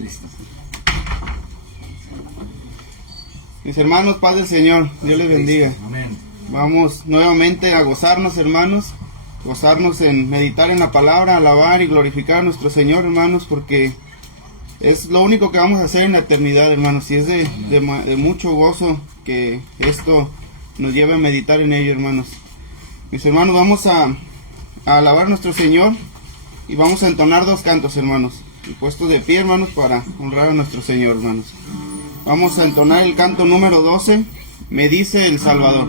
Listo. Mis hermanos, paz del Señor, Dios les bendiga. Amén. Vamos nuevamente a gozarnos, hermanos, gozarnos en meditar en la palabra, alabar y glorificar a nuestro Señor, hermanos, porque es lo único que vamos a hacer en la eternidad, hermanos, y es de mucho gozo que esto nos lleve a meditar en ello, hermanos. Mis hermanos, vamos a alabar a nuestro Señor y vamos a entonar dos cantos, hermanos, y puestos de pie, hermanos, para honrar a nuestro Señor, hermanos. Vamos a entonar el canto número 12, Me dice el Salvador.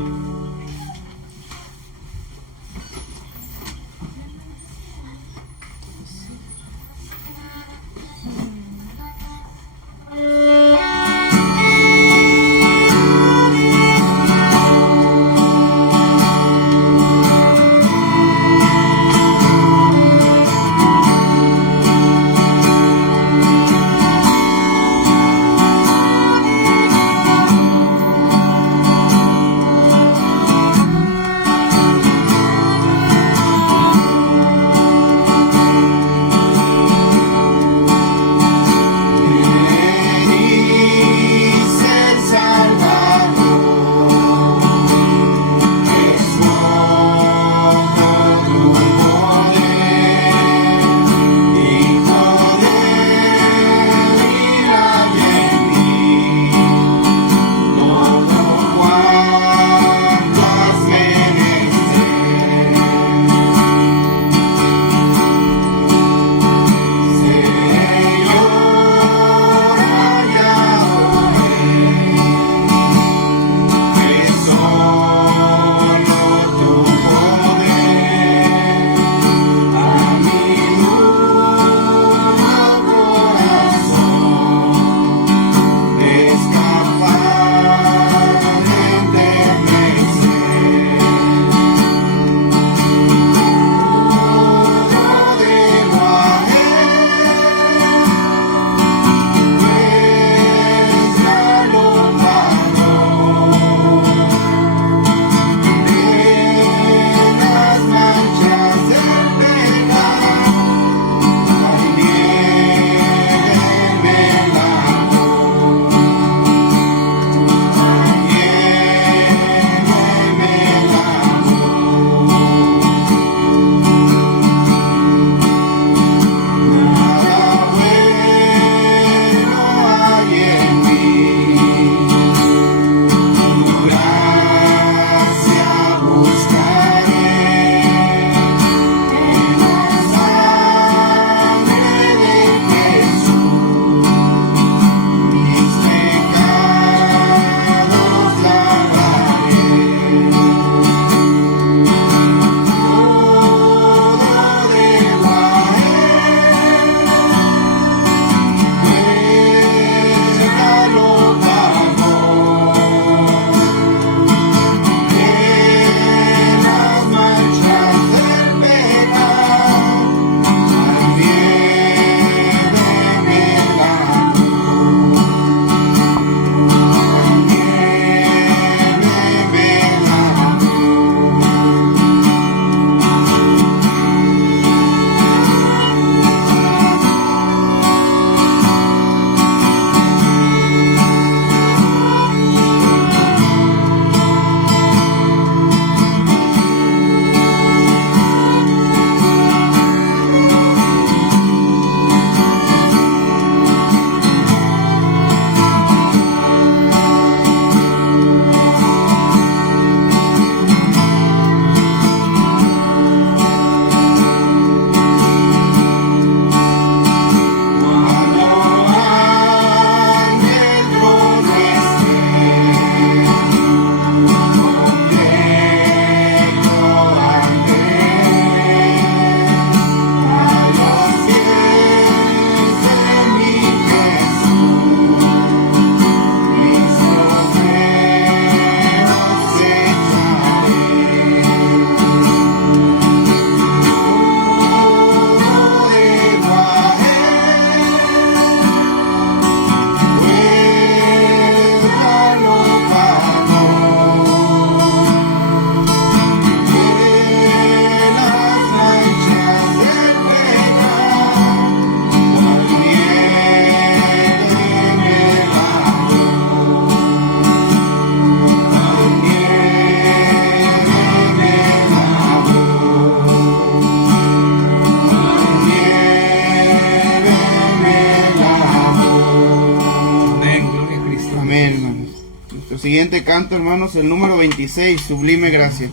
siguiente canto, hermanos, el número 26, Sublime Gracia.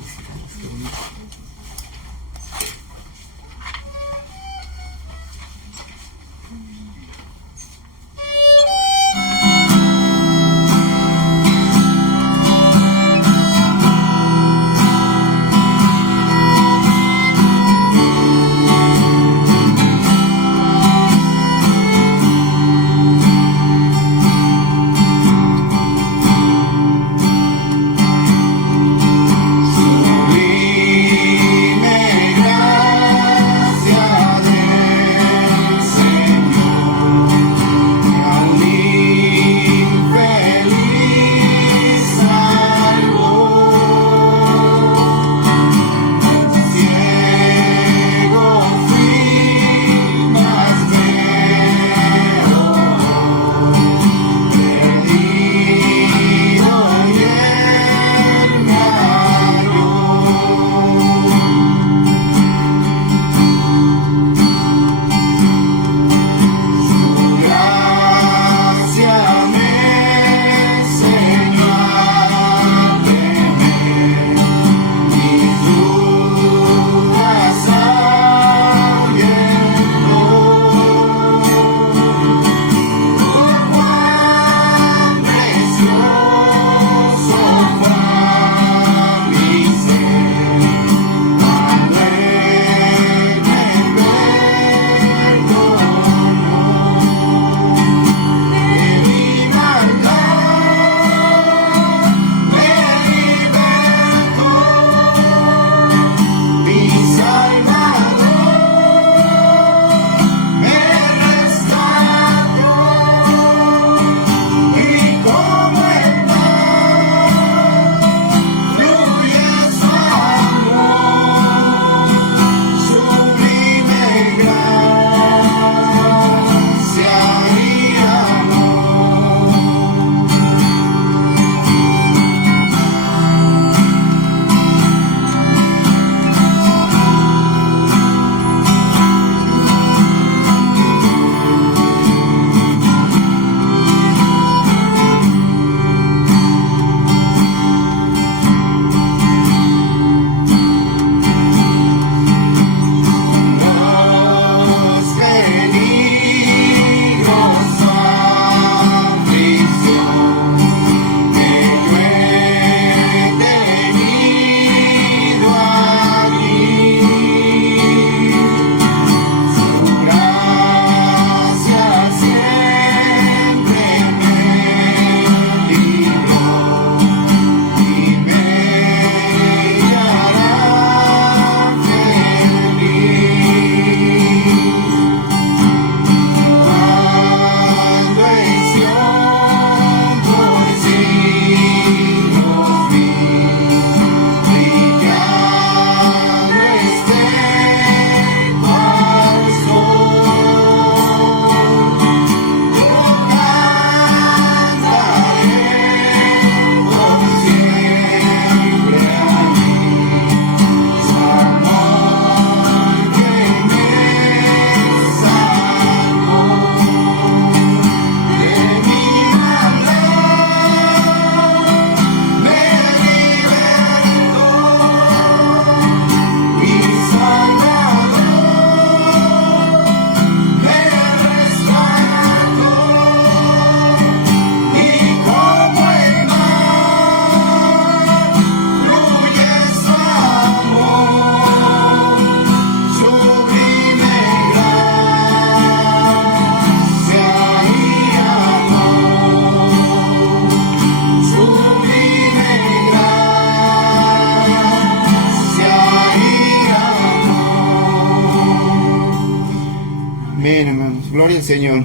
Gloria al Señor.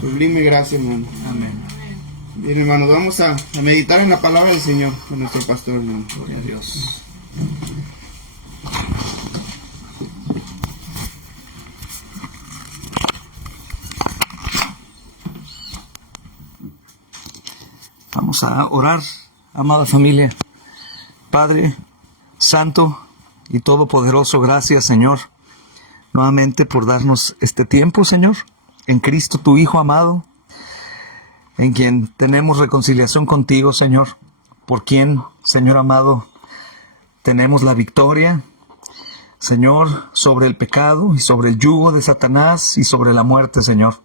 Sublime gracia, hermano. Amén. Bien, hermanos, vamos a meditar en la palabra del Señor con nuestro pastor, hermano. Gloria a Dios. Vamos a orar, amada familia. Padre Santo y Todopoderoso, gracias, Señor, nuevamente por darnos este tiempo, Señor, en Cristo, tu Hijo amado, en quien tenemos reconciliación contigo, Señor. por quien, Señor amado, tenemos la victoria, Señor, sobre el pecado y sobre el yugo de Satanás y sobre la muerte, Señor.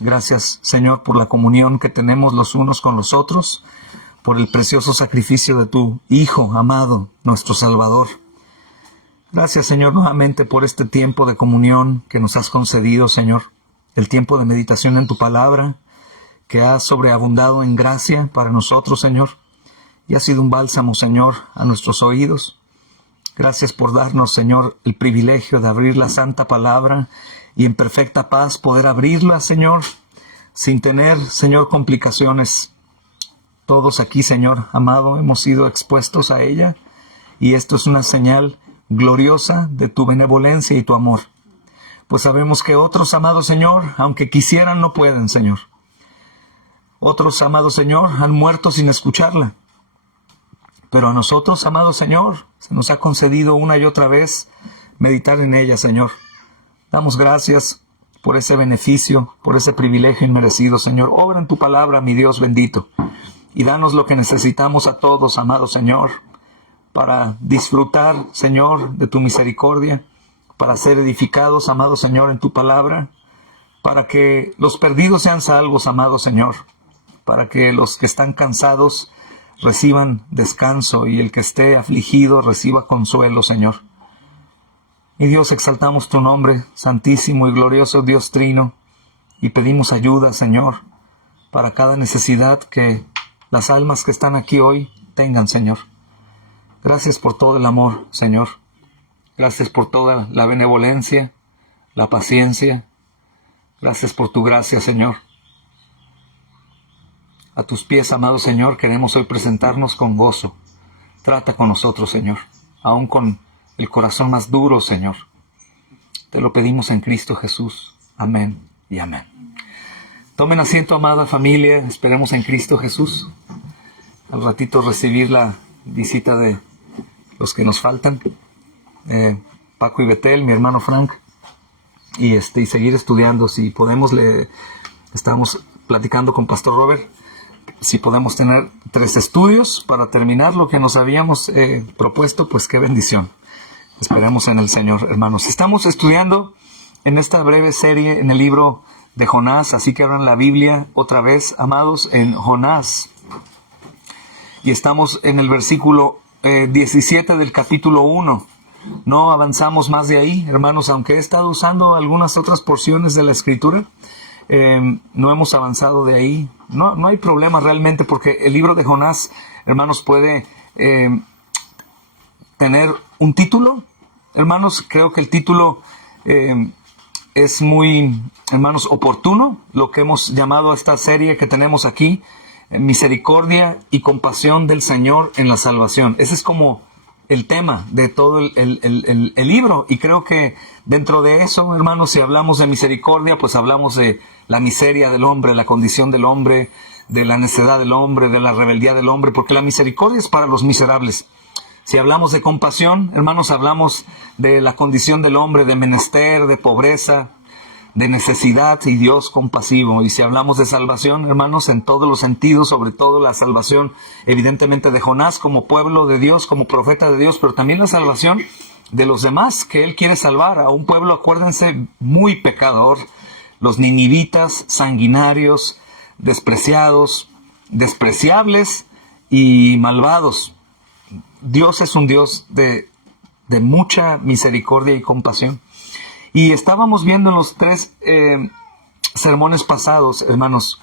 Gracias, Señor, por la comunión que tenemos los unos con los otros, por el precioso sacrificio de tu Hijo amado, nuestro Salvador. Gracias, Señor, nuevamente por este tiempo de comunión que nos has concedido, Señor. El tiempo de meditación en tu palabra, que ha sobreabundado en gracia para nosotros, Señor. Y ha sido un bálsamo, Señor, a nuestros oídos. Gracias por darnos, Señor, el privilegio de abrir la santa palabra y en perfecta paz poder abrirla, Señor, sin tener, Señor, complicaciones. Todos aquí, Señor amado, hemos sido expuestos a ella y esto es una señal gloriosa de tu benevolencia y tu amor. Pues sabemos que otros, amado Señor, aunque quisieran, no pueden, Señor. Otros, amado Señor, han muerto sin escucharla. Pero a nosotros, amado Señor, se nos ha concedido una y otra vez meditar en ella, Señor. Damos gracias por ese beneficio, por ese privilegio inmerecido, Señor. Obra en tu palabra, mi Dios bendito, y danos lo que necesitamos a todos, amado Señor, para disfrutar, Señor, de tu misericordia, para ser edificados, amado Señor, en tu palabra, para que los perdidos sean salvos, amado Señor, para que los que están cansados reciban descanso y el que esté afligido reciba consuelo, Señor. Y Dios, exaltamos tu nombre, santísimo y glorioso Dios Trino, y pedimos ayuda, Señor, para cada necesidad que las almas que están aquí hoy tengan, Señor. Gracias por todo el amor, Señor. Gracias por toda la benevolencia, la paciencia. Gracias por tu gracia, Señor. A tus pies, amado Señor, queremos hoy presentarnos con gozo. Trata con nosotros, Señor, aún con el corazón más duro, Señor. Te lo pedimos en Cristo Jesús. Amén y amén. Tomen asiento, amada familia. Esperemos en Cristo Jesús. Al ratito recibir la visita de los que nos faltan. Paco y Betel, mi hermano Frank. Y seguir estudiando. Si podemos, estamos platicando con Pastor Robert. Si podemos tener 3 estudios para terminar lo que nos habíamos propuesto, pues qué bendición. Esperemos en el Señor, hermanos. Estamos estudiando en esta breve serie en el libro de Jonás, así que abran la Biblia otra vez, amados, en Jonás. Y estamos en el versículo 17 del capítulo 1. No avanzamos más de ahí, hermanos, aunque he estado usando algunas otras porciones de la Escritura. No hemos avanzado de ahí. No hay problema realmente, porque el libro de Jonás, hermanos, puede tener un título. Hermanos, creo que el título es muy, hermanos, oportuno. Lo que hemos llamado a esta serie que tenemos aquí, Misericordia y compasión del Señor en la salvación. Ese es como el tema de todo el libro. Y creo que dentro de eso, hermanos, si hablamos de misericordia, pues hablamos de la miseria del hombre, la condición del hombre, de la necedad del hombre, de la rebeldía del hombre, porque la misericordia es para los miserables. Si hablamos de compasión, hermanos, hablamos de la condición del hombre, de menester, de pobreza, de necesidad, y Dios compasivo. Y si hablamos de salvación, hermanos, en todos los sentidos, sobre todo la salvación, evidentemente, de Jonás como pueblo de Dios, como profeta de Dios, pero también la salvación de los demás que Él quiere salvar, a un pueblo, acuérdense, muy pecador, los ninivitas, sanguinarios, despreciados, despreciables y malvados. Dios es un Dios de mucha misericordia y compasión. Y estábamos viendo en los 3 sermones pasados, hermanos,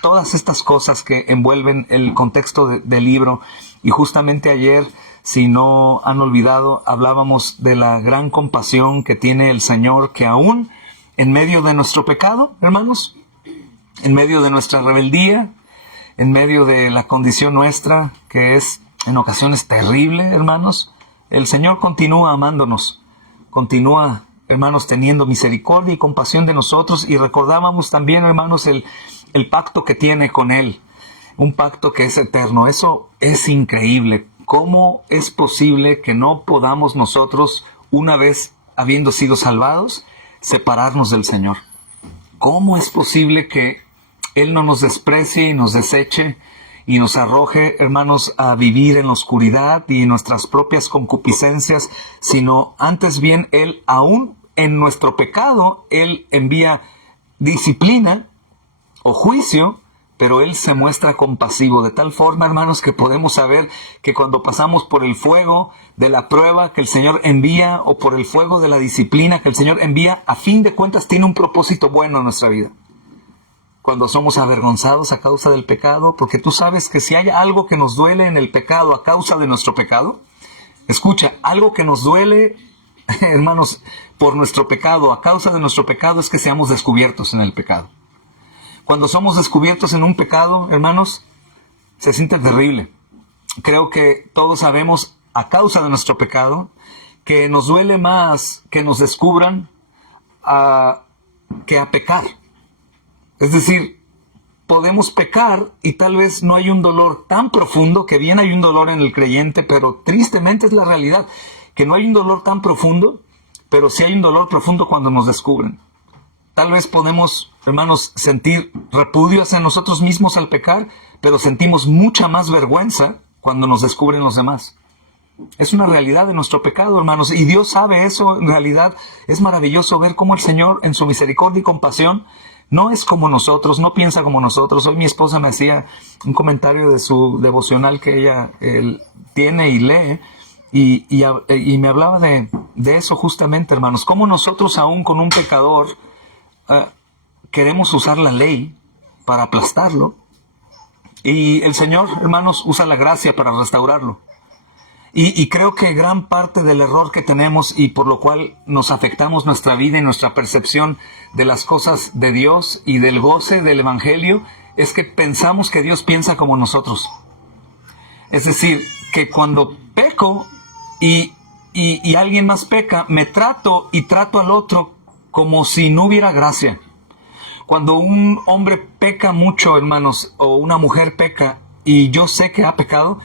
todas estas cosas que envuelven el contexto del libro. Y justamente ayer, si no han olvidado, hablábamos de la gran compasión que tiene el Señor, que aún en medio de nuestro pecado, hermanos, en medio de nuestra rebeldía, en medio de la condición nuestra, que es en ocasiones terrible, hermanos, el Señor continúa amándonos, continúa, hermanos, teniendo misericordia y compasión de nosotros. Y recordábamos también, hermanos, el pacto que tiene con Él, un pacto que es eterno. Eso es increíble. ¿Cómo es posible que no podamos nosotros, una vez habiendo sido salvados, separarnos del Señor? ¿Cómo es posible que Él no nos desprecie y nos deseche y nos arroje, hermanos, a vivir en la oscuridad y en nuestras propias concupiscencias, sino antes bien Él, aún en nuestro pecado, Él envía disciplina o juicio, pero Él se muestra compasivo, de tal forma, hermanos, que podemos saber que cuando pasamos por el fuego de la prueba que el Señor envía, o por el fuego de la disciplina que el Señor envía, a fin de cuentas tiene un propósito bueno en nuestra vida. Cuando somos avergonzados a causa del pecado, porque tú sabes que si hay algo que nos duele en el pecado a causa de nuestro pecado, escucha, algo que nos duele, hermanos, por nuestro pecado, a causa de nuestro pecado, es que seamos descubiertos en el pecado. Cuando somos descubiertos en un pecado, hermanos, se siente terrible. Creo que todos sabemos, a causa de nuestro pecado, que nos duele más que nos descubran que a pecar. Es decir, podemos pecar y tal vez no hay un dolor tan profundo, que bien hay un dolor en el creyente, pero tristemente es la realidad, que no hay un dolor tan profundo, pero sí hay un dolor profundo cuando nos descubren. Tal vez podemos, hermanos, sentir repudio hacia nosotros mismos al pecar, pero sentimos mucha más vergüenza cuando nos descubren los demás. Es una realidad de nuestro pecado, hermanos, y Dios sabe eso. En realidad es maravilloso ver cómo el Señor, en su misericordia y compasión, no es como nosotros, no piensa como nosotros. Hoy mi esposa me hacía un comentario de su devocional que ella tiene y lee, y me hablaba de eso justamente, hermanos. Cómo nosotros, aún con un pecador, queremos usar la ley para aplastarlo, y el Señor, hermanos, usa la gracia para restaurarlo. Y creo que gran parte del error que tenemos, y por lo cual nos afectamos nuestra vida y nuestra percepción de las cosas de Dios y del goce del Evangelio, es que pensamos que Dios piensa como nosotros. Es decir, que cuando peco y alguien más peca, me trato al otro como si no hubiera gracia. Cuando un hombre peca mucho, hermanos, o una mujer peca, y yo sé que ha pecado,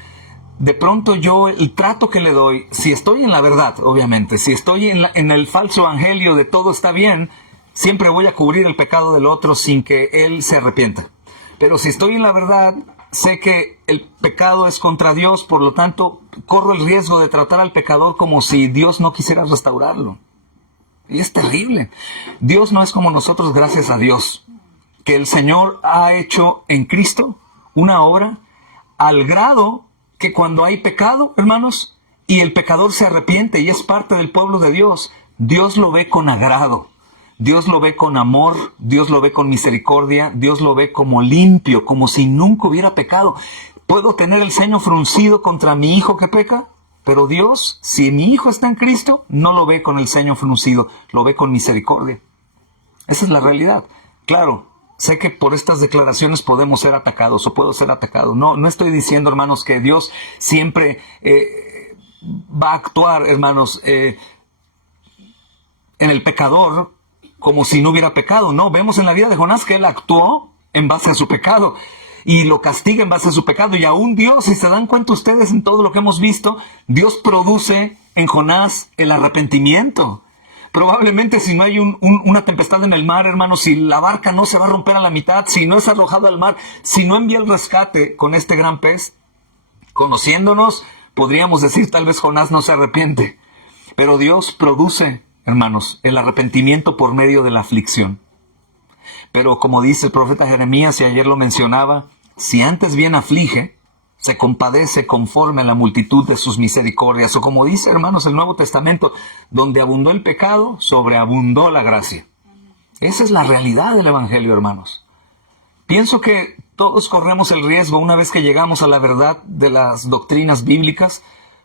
de pronto yo, el trato que le doy, si estoy en la verdad, obviamente, si estoy en el falso evangelio de todo está bien, siempre voy a cubrir el pecado del otro sin que él se arrepienta. Pero si estoy en la verdad, sé que el pecado es contra Dios, por lo tanto, corro el riesgo de tratar al pecador como si Dios no quisiera restaurarlo. Y es terrible. Dios no es como nosotros, gracias a Dios, que el Señor ha hecho en Cristo una obra al grado que cuando hay pecado, hermanos, y el pecador se arrepiente y es parte del pueblo de Dios, Dios lo ve con agrado, Dios lo ve con amor, Dios lo ve con misericordia, Dios lo ve como limpio, como si nunca hubiera pecado. ¿Puedo tener el ceño fruncido contra mi hijo que peca? Pero Dios, si mi hijo está en Cristo, no lo ve con el ceño fruncido, lo ve con misericordia. Esa es la realidad. Claro, sé que por estas declaraciones podemos ser atacados o puedo ser atacado. No estoy diciendo, hermanos, que Dios siempre va a actuar, hermanos, en el pecador como si no hubiera pecado. No, vemos en la vida de Jonás que él actuó en base a su pecado y lo castiga en base a su pecado. Y aún Dios, si se dan cuenta ustedes en todo lo que hemos visto, Dios produce en Jonás el arrepentimiento. Probablemente si no hay una tempestad en el mar, hermanos, si la barca no se va a romper a la mitad, si no es arrojado al mar, si no envía el rescate con este gran pez, conociéndonos, podríamos decir tal vez Jonás no se arrepiente. Pero Dios produce, hermanos, el arrepentimiento por medio de la aflicción. Pero como dice el profeta Jeremías, y ayer lo mencionaba, si antes bien aflige, se compadece conforme a la multitud de sus misericordias. O como dice, hermanos, el Nuevo Testamento, donde abundó el pecado, sobreabundó la gracia. Esa es la realidad del Evangelio, hermanos. Pienso que todos corremos el riesgo, una vez que llegamos a la verdad de las doctrinas bíblicas,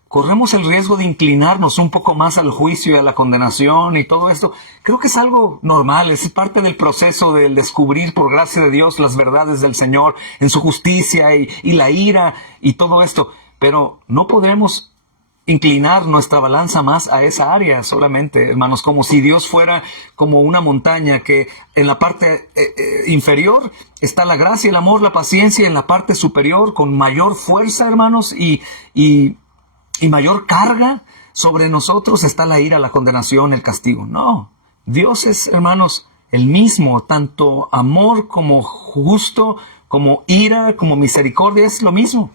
corremos el riesgo de inclinarnos un poco más al juicio y a la condenación y todo esto. Creo que es algo normal, es parte del proceso del descubrir por gracia de Dios las verdades del Señor en su justicia y la ira y todo esto. Pero no podemos inclinar nuestra balanza más a esa área solamente, hermanos, como si Dios fuera como una montaña que en la parte inferior está la gracia, el amor, la paciencia, en la parte superior con mayor fuerza, hermanos, y mayor carga sobre nosotros está la ira, la condenación, el castigo. No, Dios es, hermanos, el mismo, tanto amor como justo, como ira, como misericordia, es lo mismo.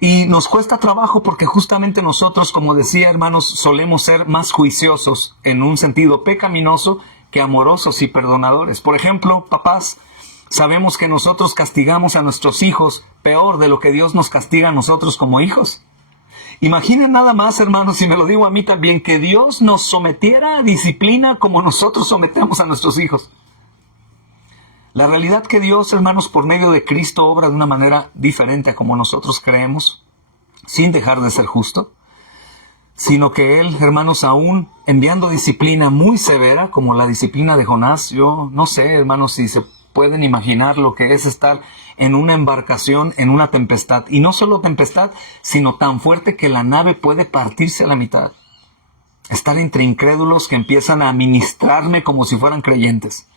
Y nos cuesta trabajo porque justamente nosotros, como decía, hermanos, solemos ser más juiciosos en un sentido pecaminoso que amorosos y perdonadores. Por ejemplo, papás, sabemos que nosotros castigamos a nuestros hijos peor de lo que Dios nos castiga a nosotros como hijos. Imaginen nada más, hermanos, y me lo digo a mí también, que Dios nos sometiera a disciplina como nosotros sometemos a nuestros hijos. La realidad que Dios, hermanos, por medio de Cristo obra de una manera diferente a como nosotros creemos, sin dejar de ser justo, sino que Él, hermanos, aún enviando disciplina muy severa, como la disciplina de Jonás. Yo no sé, hermanos, si se pueden imaginar lo que es estar en una embarcación, en una tempestad, y no solo tempestad, sino tan fuerte que la nave puede partirse a la mitad. Estar entre incrédulos que empiezan a ministrarme como si fueran creyentes.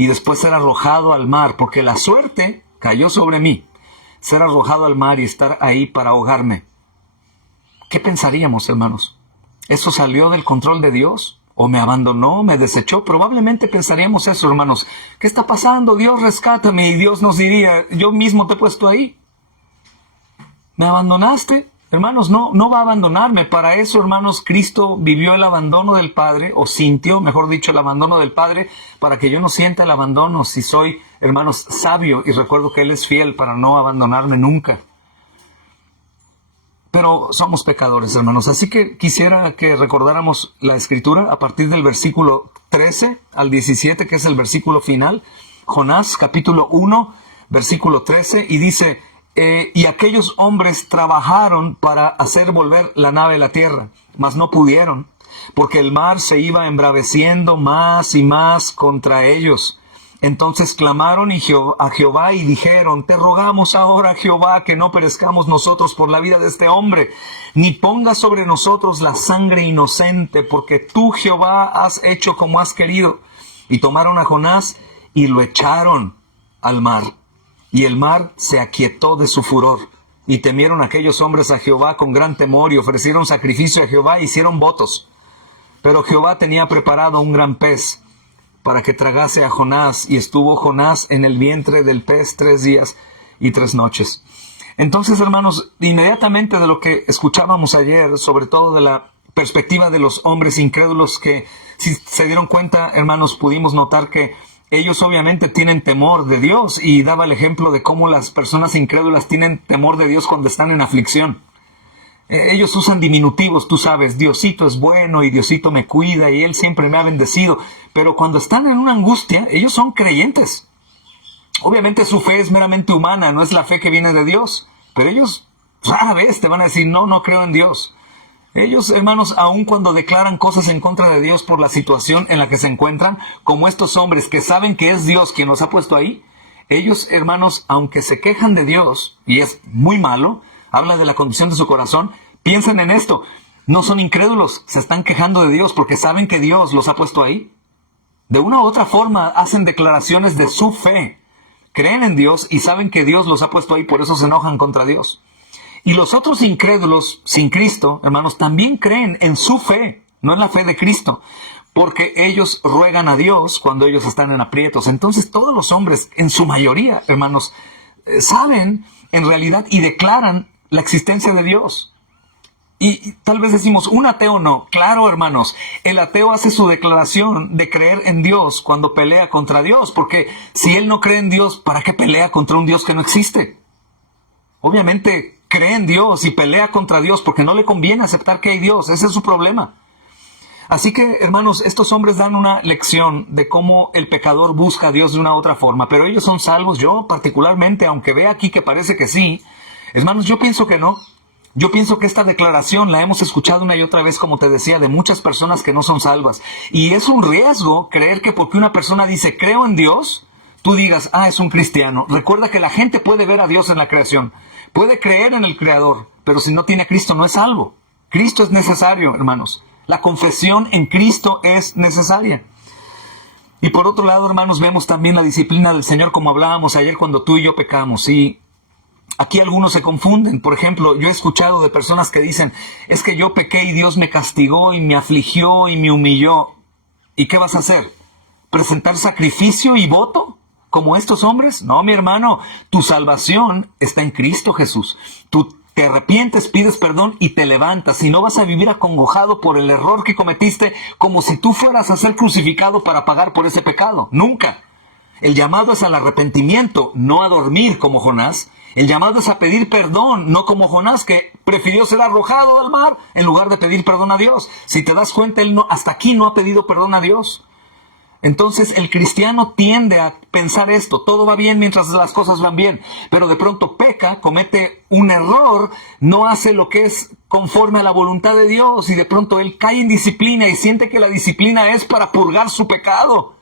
Y después ser arrojado al mar, porque la suerte cayó sobre mí. Ser arrojado al mar y estar ahí para ahogarme. ¿Qué pensaríamos, hermanos? ¿Eso salió del control de Dios? ¿O me abandonó, me desechó? Probablemente pensaríamos eso, hermanos. ¿Qué está pasando? Dios, rescátame. Y Dios nos diría, yo mismo te he puesto ahí. ¿Me abandonaste? Hermanos, no va a abandonarme. Para eso, hermanos, Cristo vivió el abandono del Padre, o sintió, mejor dicho, el abandono del Padre, para que yo no sienta el abandono si soy, hermanos, sabio, y recuerdo que Él es fiel para no abandonarme nunca. Pero somos pecadores, hermanos, así que quisiera que recordáramos la Escritura a partir del versículo 13 al 17, que es el versículo final. Jonás, capítulo 1, versículo 13, y dice: y aquellos hombres trabajaron para hacer volver la nave a la tierra, mas no pudieron, porque el mar se iba embraveciendo más y más contra ellos. Entonces clamaron a Jehová y dijeron: te rogamos ahora, Jehová, que no perezcamos nosotros por la vida de este hombre, ni pongas sobre nosotros la sangre inocente, porque tú, Jehová, has hecho como has querido. Y tomaron a Jonás y lo echaron al mar. Y el mar se aquietó de su furor. Y temieron aquellos hombres a Jehová con gran temor, y ofrecieron sacrificio a Jehová e hicieron votos. Pero Jehová tenía preparado un gran pez para que tragase a Jonás, y estuvo Jonás en el vientre del pez 3 días y 3 noches. Entonces, hermanos, inmediatamente de lo que escuchábamos ayer, sobre todo de la perspectiva de los hombres incrédulos, que si se dieron cuenta, hermanos, pudimos notar que ellos obviamente tienen temor de Dios, y daba el ejemplo de cómo las personas incrédulas tienen temor de Dios cuando están en aflicción. Ellos usan diminutivos, tú sabes, Diosito es bueno y Diosito me cuida y Él siempre me ha bendecido. Pero cuando están en una angustia, ellos son creyentes. Obviamente su fe es meramente humana, no es la fe que viene de Dios. Pero ellos rara vez te van a decir, no creo en Dios. Ellos, hermanos, aun cuando declaran cosas en contra de Dios por la situación en la que se encuentran, como estos hombres que saben que es Dios quien los ha puesto ahí, ellos, hermanos, aunque se quejan de Dios, y es muy malo, habla de la condición de su corazón, piensen en esto: no son incrédulos, se están quejando de Dios porque saben que Dios los ha puesto ahí. De una u otra forma hacen declaraciones de su fe, creen en Dios y saben que Dios los ha puesto ahí, por eso se enojan contra Dios. Y los otros incrédulos sin Cristo, hermanos, también creen en su fe, no en la fe de Cristo, porque ellos ruegan a Dios cuando ellos están en aprietos. Entonces todos los hombres, en su mayoría, hermanos, saben en realidad y declaran la existencia de Dios. Y tal vez decimos, un ateo no. Claro, hermanos, el ateo hace su declaración de creer en Dios cuando pelea contra Dios, porque si él no cree en Dios, ¿para qué pelea contra un Dios que no existe? Obviamente cree en Dios y pelea contra Dios porque no le conviene aceptar que hay Dios. Ese es su problema. Así que, hermanos, estos hombres dan una lección de cómo el pecador busca a Dios de una u otra forma, pero ellos son salvos. Yo particularmente, aunque vea aquí que parece que sí, hermanos, yo pienso que no. Yo pienso que esta declaración la hemos escuchado una y otra vez, como te decía, de muchas personas que no son salvas. Y es un riesgo creer que porque una persona dice, creo en Dios, tú digas, es un cristiano. Recuerda que la gente puede ver a Dios en la creación, puede creer en el Creador, pero si no tiene a Cristo no es salvo. Cristo es necesario, hermanos. La confesión en Cristo es necesaria. Y por otro lado, hermanos, vemos también la disciplina del Señor, como hablábamos ayer cuando tú y yo pecamos. Y aquí algunos se confunden. Por ejemplo, yo he escuchado de personas que dicen, es que yo pequé y Dios me castigó y me afligió y me humilló. ¿Y qué vas a hacer? ¿Presentar sacrificio y voto? como estos hombres? No, mi hermano, tu salvación está en Cristo Jesús. Tú te arrepientes, pides perdón y te levantas. Y no vas a vivir acongojado por el error que cometiste como si tú fueras a ser crucificado para pagar por ese pecado. Nunca. El llamado es al arrepentimiento, no a dormir como Jonás. El llamado es a pedir perdón, no como Jonás, que prefirió ser arrojado al mar en lugar de pedir perdón a Dios. Si te das cuenta, él hasta aquí no ha pedido perdón a Dios. Entonces el cristiano tiende a pensar esto: todo va bien mientras las cosas van bien, pero de pronto peca, comete un error, no hace lo que es conforme a la voluntad de Dios, y de pronto él cae en disciplina y siente que la disciplina es para purgar su pecado.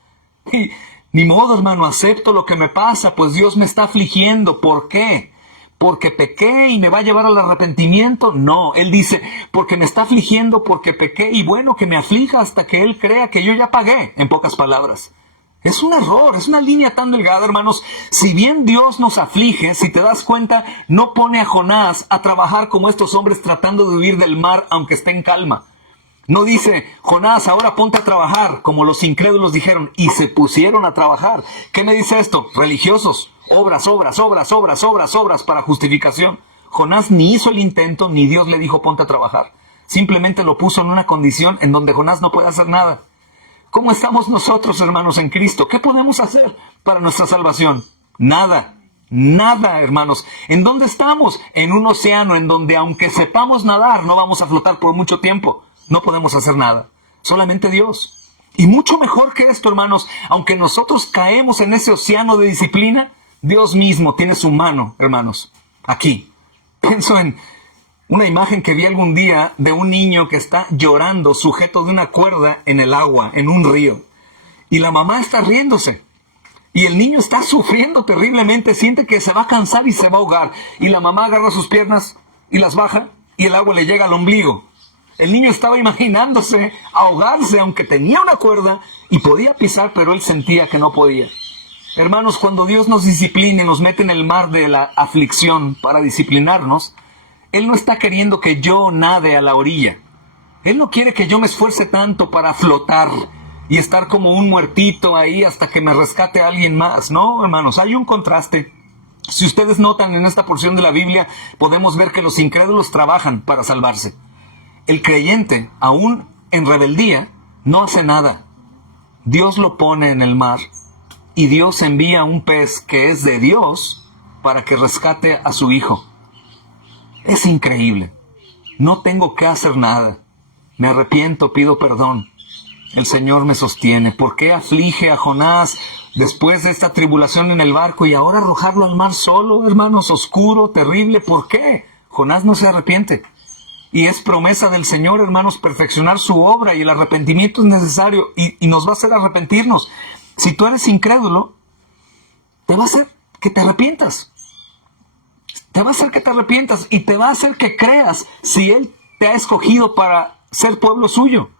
Y ni modo, hermano, acepto lo que me pasa, pues Dios me está afligiendo. ¿Por qué? ¿Porque pequé y me va a llevar al arrepentimiento? No, él dice, porque me está afligiendo porque pequé, y bueno, que me aflija hasta que él crea que yo ya pagué, en pocas palabras. Es un error, es una línea tan delgada, hermanos. Si bien Dios nos aflige, si te das cuenta, no pone a Jonás a trabajar como estos hombres tratando de huir del mar aunque esté en calma. No dice, Jonás, ahora ponte a trabajar, como los incrédulos dijeron, y se pusieron a trabajar. ¿Qué me dice esto? Religiosos. Obras para justificación. Jonás ni hizo el intento, ni Dios le dijo ponte a trabajar. Simplemente lo puso en una condición en donde Jonás no puede hacer nada. ¿Cómo estamos nosotros, hermanos, en Cristo? ¿Qué podemos hacer para nuestra salvación? Nada, hermanos. ¿En dónde estamos? En un océano en donde, aunque sepamos nadar, no vamos a flotar por mucho tiempo. No podemos hacer nada. Solamente Dios. Y mucho mejor que esto, hermanos, aunque nosotros caemos en ese océano de disciplina, Dios mismo tiene su mano, hermanos, aquí. Pienso en una imagen que vi algún día de un niño que está llorando sujeto de una cuerda en el agua, en un río. Y la mamá está riéndose. Y el niño está sufriendo terriblemente, siente que se va a cansar y se va a ahogar. Y la mamá agarra sus piernas y las baja y el agua le llega al ombligo. El niño estaba imaginándose ahogarse, aunque tenía una cuerda y podía pisar, pero él sentía que no podía. Hermanos, cuando Dios nos disciplina y nos mete en el mar de la aflicción para disciplinarnos, Él no está queriendo que yo nade a la orilla. Él no quiere que yo me esfuerce tanto para flotar y estar como un muertito ahí hasta que me rescate alguien más. No, hermanos, hay un contraste. Si ustedes notan en esta porción de la Biblia, podemos ver que los incrédulos trabajan para salvarse. El creyente, aún en rebeldía, no hace nada. Dios lo pone en el mar. Y Dios envía un pez que es de Dios para que rescate a su hijo. Es increíble. No tengo que hacer nada. Me arrepiento, pido perdón. El Señor me sostiene. ¿Por qué aflige a Jonás después de esta tribulación en el barco y ahora arrojarlo al mar solo, hermanos, oscuro, terrible? ¿Por qué? Jonás no se arrepiente. Y es promesa del Señor, hermanos, perfeccionar su obra, y el arrepentimiento es necesario y nos va a hacer arrepentirnos. Si tú eres incrédulo, te va a hacer que te arrepientas. Te va a hacer que te arrepientas y te va a hacer que creas si Él te ha escogido para ser pueblo suyo.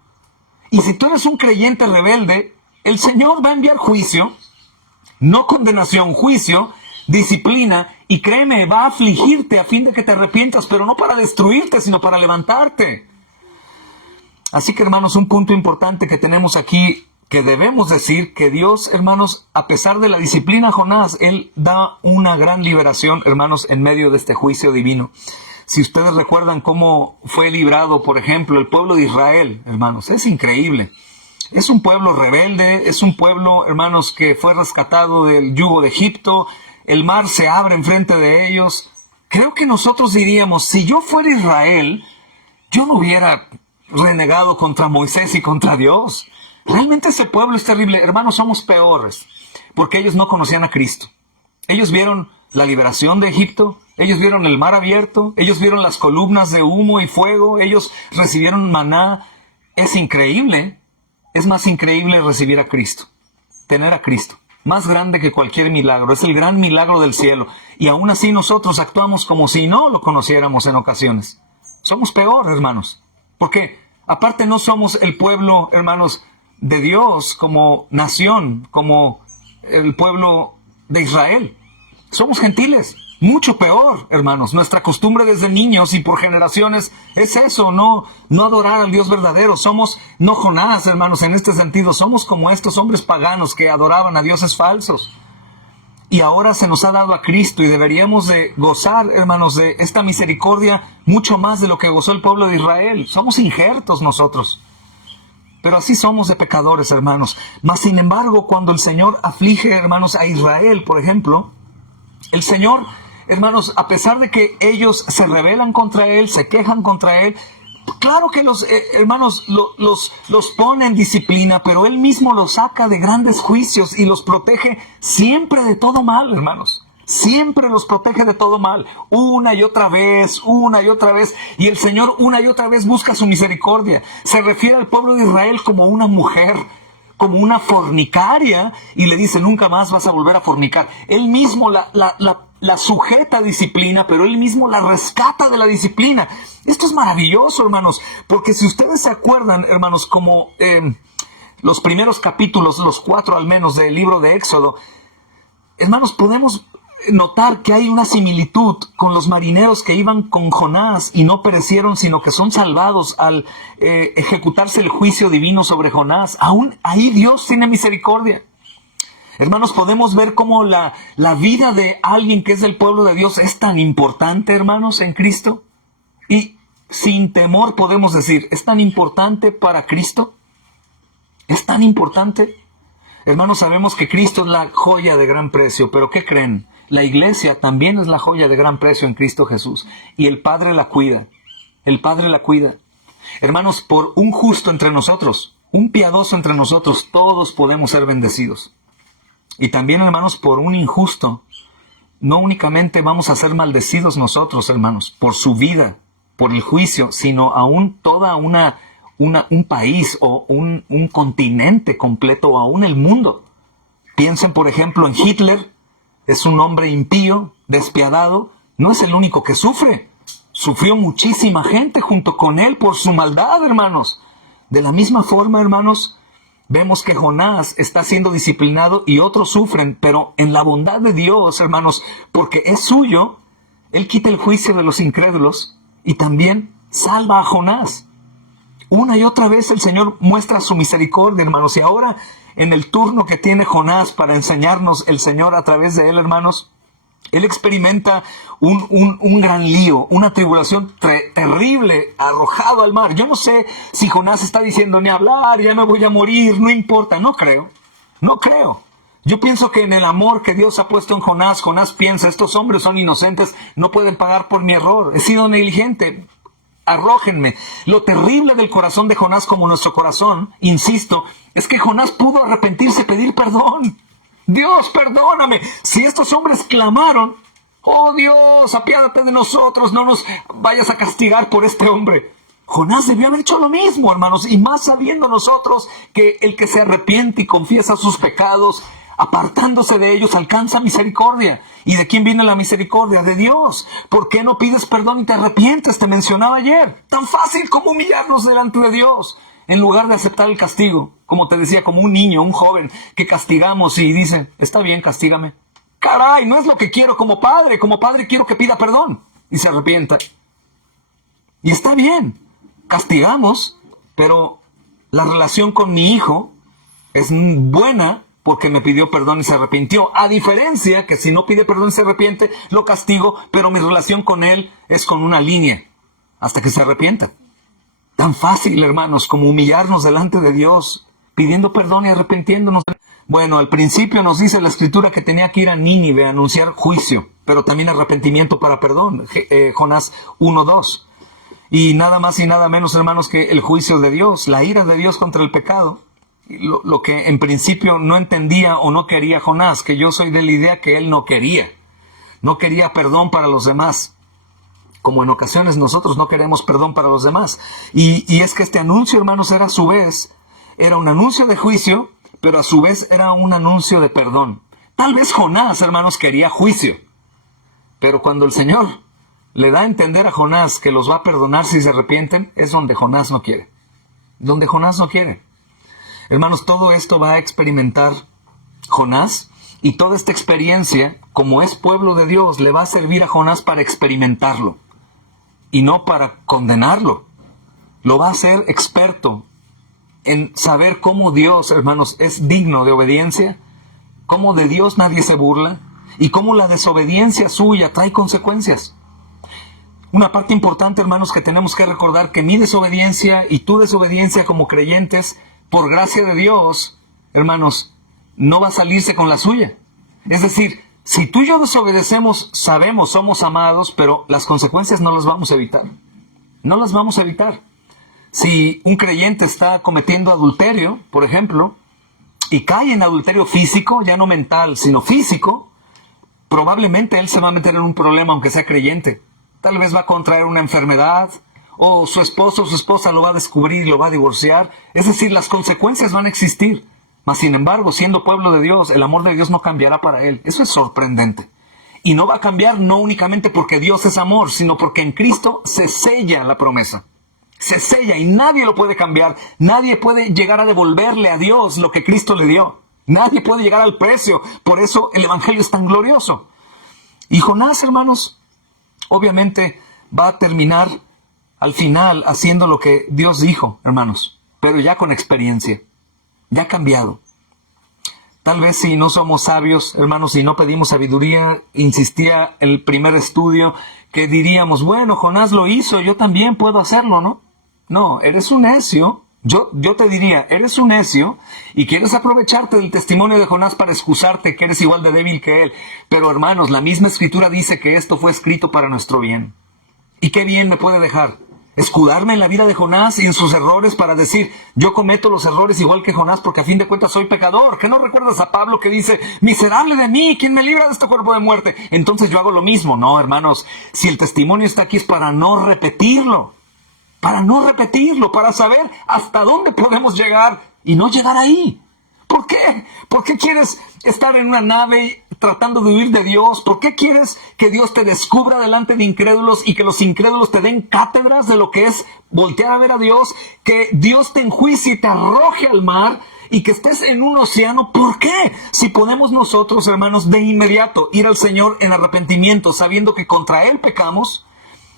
Y si tú eres un creyente rebelde, el Señor va a enviar juicio, no condenación, juicio, disciplina, y créeme, va a afligirte a fin de que te arrepientas, pero no para destruirte, sino para levantarte. Así que, hermanos, un punto importante que tenemos aquí, que debemos decir, que Dios, hermanos, a pesar de la disciplina a Jonás, Él da una gran liberación, hermanos, en medio de este juicio divino. Si ustedes recuerdan cómo fue librado, por ejemplo, el pueblo de Israel, hermanos, es increíble. Es un pueblo rebelde, es un pueblo, hermanos, que fue rescatado del yugo de Egipto. El mar se abre enfrente de ellos. Creo que nosotros diríamos, si yo fuera Israel, yo no hubiera renegado contra Moisés y contra Dios. Realmente ese pueblo es terrible. Hermanos, somos peores, porque ellos no conocían a Cristo. Ellos vieron la liberación de Egipto, ellos vieron el mar abierto, ellos vieron las columnas de humo y fuego, ellos recibieron maná. Es increíble. Es más increíble recibir a Cristo, tener a Cristo. Más grande que cualquier milagro, es el gran milagro del cielo. Y aún así nosotros actuamos como si no lo conociéramos en ocasiones. Somos peor, hermanos, porque aparte no somos el pueblo, hermanos, de Dios como nación, como el pueblo de Israel. Somos gentiles, mucho peor, hermanos. Nuestra costumbre desde niños y por generaciones es eso, no adorar al Dios verdadero. Somos, no Jonás, hermanos, en este sentido. Somos como estos hombres paganos que adoraban a dioses falsos. y ahora se nos ha dado a Cristo y deberíamos de gozar, hermanos, de esta misericordia mucho más de lo que gozó el pueblo de Israel. Somos injertos nosotros. Pero así somos de pecadores, hermanos. Mas, sin embargo, cuando el Señor aflige, hermanos, a Israel, por ejemplo, el Señor, hermanos, a pesar de que ellos se rebelan contra Él, se quejan contra Él, claro que los hermanos los pone en disciplina, pero Él mismo los saca de grandes juicios y los protege siempre de todo mal, hermanos. Siempre los protege de todo mal, una y otra vez, y el Señor una y otra vez busca su misericordia. Se refiere al pueblo de Israel como una mujer, como una fornicaria, y le dice, nunca más vas a volver a fornicar. Él mismo la sujeta a disciplina, pero Él mismo la rescata de la disciplina. Esto es maravilloso, hermanos, porque si ustedes se acuerdan, hermanos, como los primeros capítulos, los 4 al menos del libro de Éxodo, hermanos, podemos notar que hay una similitud con los marineros que iban con Jonás y no perecieron, sino que son salvados al ejecutarse el juicio divino sobre Jonás. Aún ahí Dios tiene misericordia. Hermanos, podemos ver cómo la vida de alguien que es del pueblo de Dios es tan importante, hermanos, en Cristo. Y sin temor podemos decir, ¿es tan importante para Cristo? ¿Es tan importante? Hermanos, sabemos que Cristo es la joya de gran precio, pero ¿qué creen? La iglesia también es la joya de gran precio en Cristo Jesús. Y el Padre la cuida. El Padre la cuida. Hermanos, por un justo entre nosotros, un piadoso entre nosotros, todos podemos ser bendecidos. Y también, hermanos, por un injusto, no únicamente vamos a ser maldecidos nosotros, hermanos, por su vida, por el juicio, sino aún toda un país o un continente completo, o aún el mundo. Piensen, por ejemplo, en Hitler. Es un hombre impío, despiadado. No es el único que sufre. Sufrió muchísima gente junto con él por su maldad, hermanos. De la misma forma, hermanos, vemos que Jonás está siendo disciplinado y otros sufren, pero en la bondad de Dios, hermanos, porque es suyo, Él quita el juicio de los incrédulos y también salva a Jonás. Una y otra vez el Señor muestra su misericordia, hermanos, y ahora en el turno que tiene Jonás para enseñarnos el Señor a través de él, hermanos, él experimenta un gran lío, una tribulación terrible, arrojado al mar. Yo no sé si Jonás está diciendo, ni hablar, ya me voy a morir, no importa. No creo. Yo pienso que en el amor que Dios ha puesto en Jonás, Jonás piensa, estos hombres son inocentes, no pueden pagar por mi error, he sido negligente, arrójenme. Lo terrible del corazón de Jonás, como nuestro corazón, insisto, es que Jonás pudo arrepentirse, pedir perdón. Dios, perdóname. Si estos hombres clamaron, oh Dios, apiádate de nosotros, no nos vayas a castigar por este hombre. Jonás debió haber hecho lo mismo, hermanos, y más sabiendo nosotros que el que se arrepiente y confiesa sus pecados, apartándose de ellos, alcanza misericordia. ¿Y de quién viene la misericordia? De Dios. ¿Por qué no pides perdón y te arrepientes? Te mencionaba ayer. Tan fácil como humillarnos delante de Dios, en lugar de aceptar el castigo. Como te decía, como un niño, un joven, que castigamos y dice, está bien, castígame. Caray, no es lo que quiero como padre. Como padre quiero que pida perdón y se arrepienta. Y está bien, castigamos, pero la relación con mi hijo es buena porque me pidió perdón y se arrepintió. A diferencia que si no pide perdón y se arrepiente, lo castigo, pero mi relación con él es con una línea, hasta que se arrepienta. Tan fácil, hermanos, como humillarnos delante de Dios, pidiendo perdón y arrepintiéndonos. Bueno, al principio nos dice la Escritura que tenía que ir a Nínive a anunciar juicio, pero también arrepentimiento para perdón. Jonás 1:2. Y nada más y nada menos, hermanos, que el juicio de Dios, la ira de Dios contra el pecado. Lo que en principio no entendía o no quería Jonás, que yo soy de la idea que él no quería perdón para los demás, como en ocasiones nosotros no queremos perdón para los demás. Y es que este anuncio, hermanos, era a su vez, era un anuncio de juicio, pero a su vez era un anuncio de perdón. Tal vez Jonás, hermanos, quería juicio, pero cuando el Señor le da a entender a Jonás que los va a perdonar si se arrepienten, es donde Jonás no quiere. Hermanos, todo esto va a experimentar Jonás, y toda esta experiencia, como es pueblo de Dios, le va a servir a Jonás para experimentarlo y no para condenarlo. Lo va a hacer experto en saber cómo Dios, hermanos, es digno de obediencia, cómo de Dios nadie se burla, y cómo la desobediencia suya trae consecuencias. Una parte importante, hermanos, que tenemos que recordar que mi desobediencia y tu desobediencia como creyentes, por gracia de Dios, hermanos, no va a salirse con la suya. Es decir, si tú y yo desobedecemos, sabemos, somos amados, pero las consecuencias no las vamos a evitar. No las vamos a evitar. Si un creyente está cometiendo adulterio, por ejemplo, y cae en adulterio físico, ya no mental, sino físico, probablemente él se va a meter en un problema aunque sea creyente. Tal vez va a contraer una enfermedad, o su esposo o su esposa lo va a descubrir y lo va a divorciar. Es decir, las consecuencias van a existir. Mas sin embargo, siendo pueblo de Dios, el amor de Dios no cambiará para él. Eso es sorprendente. Y no va a cambiar no únicamente porque Dios es amor, sino porque en Cristo se sella la promesa. Se sella y nadie lo puede cambiar. Nadie puede llegar a devolverle a Dios lo que Cristo le dio. Nadie puede llegar al precio. Por eso el Evangelio es tan glorioso. Y Jonás, hermanos, obviamente va a terminar al final haciendo lo que Dios dijo, hermanos, pero ya con experiencia, ya ha cambiado. Tal vez si no somos sabios, hermanos, si no pedimos sabiduría, insistía el primer estudio, que diríamos, bueno, Jonás lo hizo, yo también puedo hacerlo, ¿no? No, eres un necio. Yo te diría, eres un necio y quieres aprovecharte del testimonio de Jonás para excusarte que eres igual de débil que él. Pero hermanos, la misma Escritura dice que esto fue escrito para nuestro bien. ¿Y qué bien me puede dejar? Escudarme en la vida de Jonás y en sus errores para decir, yo cometo los errores igual que Jonás porque a fin de cuentas soy pecador. ¿Qué no recuerdas a Pablo que dice, miserable de mí, ¿quién me libra de este cuerpo de muerte? Entonces yo hago lo mismo. No, hermanos, si el testimonio está aquí es para no repetirlo. Para saber hasta dónde podemos llegar y no llegar ahí. ¿Por qué? ¿Por qué quieres estar en una nave tratando de huir de Dios? ¿Por qué quieres que Dios te descubra delante de incrédulos y que los incrédulos te den cátedras de lo que es voltear a ver a Dios? Que Dios te enjuicie y te arroje al mar y que estés en un océano. ¿Por qué? Si podemos nosotros, hermanos, de inmediato ir al Señor en arrepentimiento, sabiendo que contra Él pecamos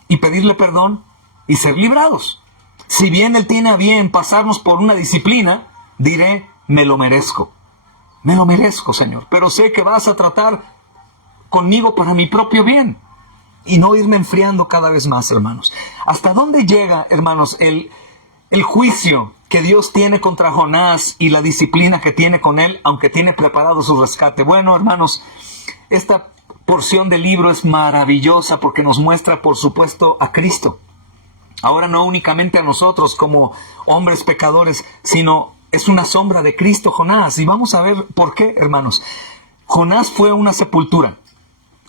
y pedirle perdón y ser librados. Si bien Él tiene a bien pasarnos por una disciplina, diré, me lo merezco, Señor, pero sé que vas a tratar conmigo para mi propio bien y no irme enfriando cada vez más, hermanos. ¿Hasta dónde llega, hermanos, el juicio que Dios tiene contra Jonás y la disciplina que tiene con él, aunque tiene preparado su rescate? Bueno, hermanos, esta porción del libro es maravillosa porque nos muestra, por supuesto, a Cristo. Ahora no únicamente a nosotros como hombres pecadores, sino es una sombra de Cristo Jonás. Y vamos a ver por qué, hermanos. Jonás fue una sepultura.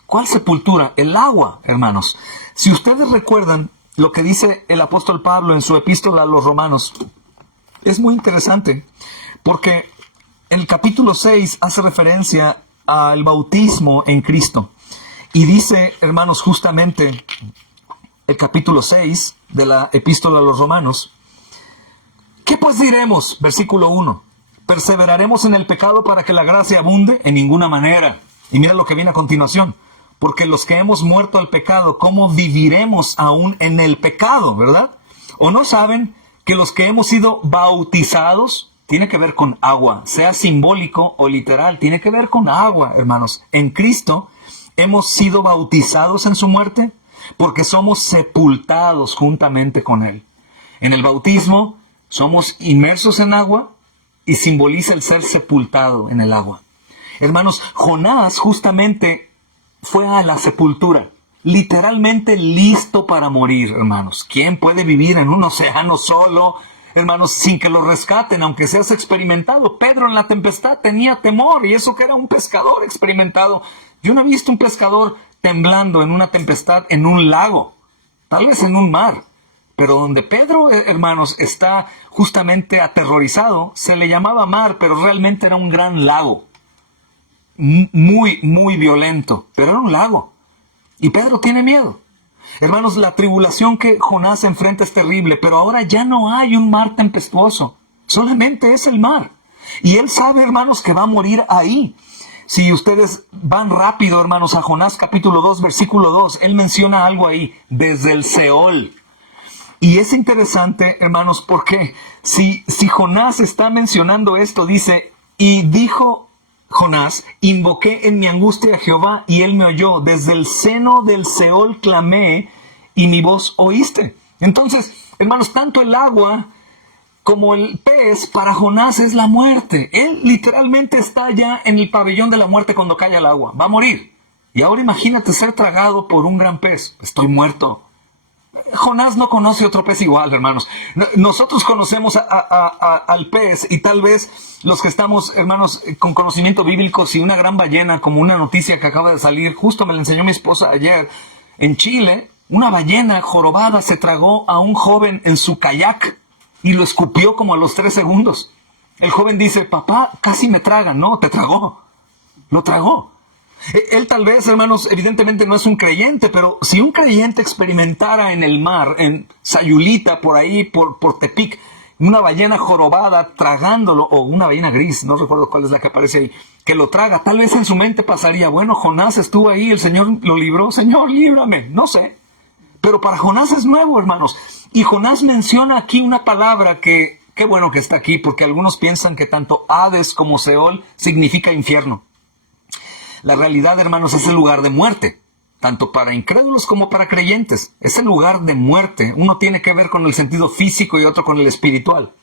¿Cuál sepultura? El agua, hermanos. Si ustedes recuerdan lo que dice el apóstol Pablo en su epístola a los Romanos, es muy interesante, porque en el capítulo 6 hace referencia al bautismo en Cristo. Y dice, hermanos, justamente el capítulo 6 de la epístola a los Romanos, ¿qué pues diremos? Versículo 1. ¿Perseveraremos en el pecado para que la gracia abunde? En ninguna manera. Y mira lo que viene a continuación. Porque los que hemos muerto al pecado, ¿cómo viviremos aún en el pecado? ¿Verdad? ¿O no saben que los que hemos sido bautizados, tiene que ver con agua, sea simbólico o literal, tiene que ver con agua, hermanos? En Cristo hemos sido bautizados en su muerte porque somos sepultados juntamente con Él. En el bautismo somos inmersos en agua y simboliza el ser sepultado en el agua. Hermanos, Jonás justamente fue a la sepultura, literalmente listo para morir, hermanos. ¿Quién puede vivir en un océano solo, hermanos, sin que lo rescaten, aunque seas experimentado? Pedro en la tempestad tenía temor, y eso que era un pescador experimentado. Yo no he visto un pescador temblando en una tempestad en un lago, tal vez en un mar. Pero donde Pedro, hermanos, está justamente aterrorizado, se le llamaba mar, pero realmente era un gran lago. Muy, muy violento, pero era un lago. Y Pedro tiene miedo. Hermanos, la tribulación que Jonás enfrenta es terrible, pero ahora ya no hay un mar tempestuoso. Solamente es el mar. Y él sabe, hermanos, que va a morir ahí. Si ustedes van rápido, hermanos, a Jonás capítulo 2, versículo 2, él menciona algo ahí, desde el Seol. Y es interesante, hermanos, porque si Jonás está mencionando esto, dice, y dijo Jonás, invoqué en mi angustia a Jehová y él me oyó. Desde el seno del Seol clamé y mi voz oíste. Entonces, hermanos, tanto el agua como el pez para Jonás es la muerte. Él literalmente está ya en el pabellón de la muerte cuando cae al agua. Va a morir. Y ahora imagínate ser tragado por un gran pez. Estoy muerto. Jonás no conoce otro pez igual, hermanos. Nosotros conocemos al pez y tal vez los que estamos, hermanos, con conocimiento bíblico, si una gran ballena, como una noticia que acaba de salir, justo me la enseñó mi esposa ayer, en Chile, una ballena jorobada se tragó a un joven en su kayak y lo escupió como a los 3 segundos. El joven dice, papá, casi me traga. No, te tragó. Lo tragó. Él tal vez, hermanos, evidentemente no es un creyente, pero si un creyente experimentara en el mar, en Sayulita, por ahí, por Tepic, una ballena jorobada tragándolo, o una ballena gris, no recuerdo cuál es la que aparece ahí, que lo traga, tal vez en su mente pasaría, bueno, Jonás estuvo ahí, el Señor lo libró, Señor, líbrame, no sé. Pero para Jonás es nuevo, hermanos. Y Jonás menciona aquí una palabra que, qué bueno que está aquí, porque algunos piensan que tanto Hades como Seol significa infierno. La realidad, hermanos, es el lugar de muerte, tanto para incrédulos como para creyentes. Es el lugar de muerte. Uno tiene que ver con el sentido físico y otro con el espiritual.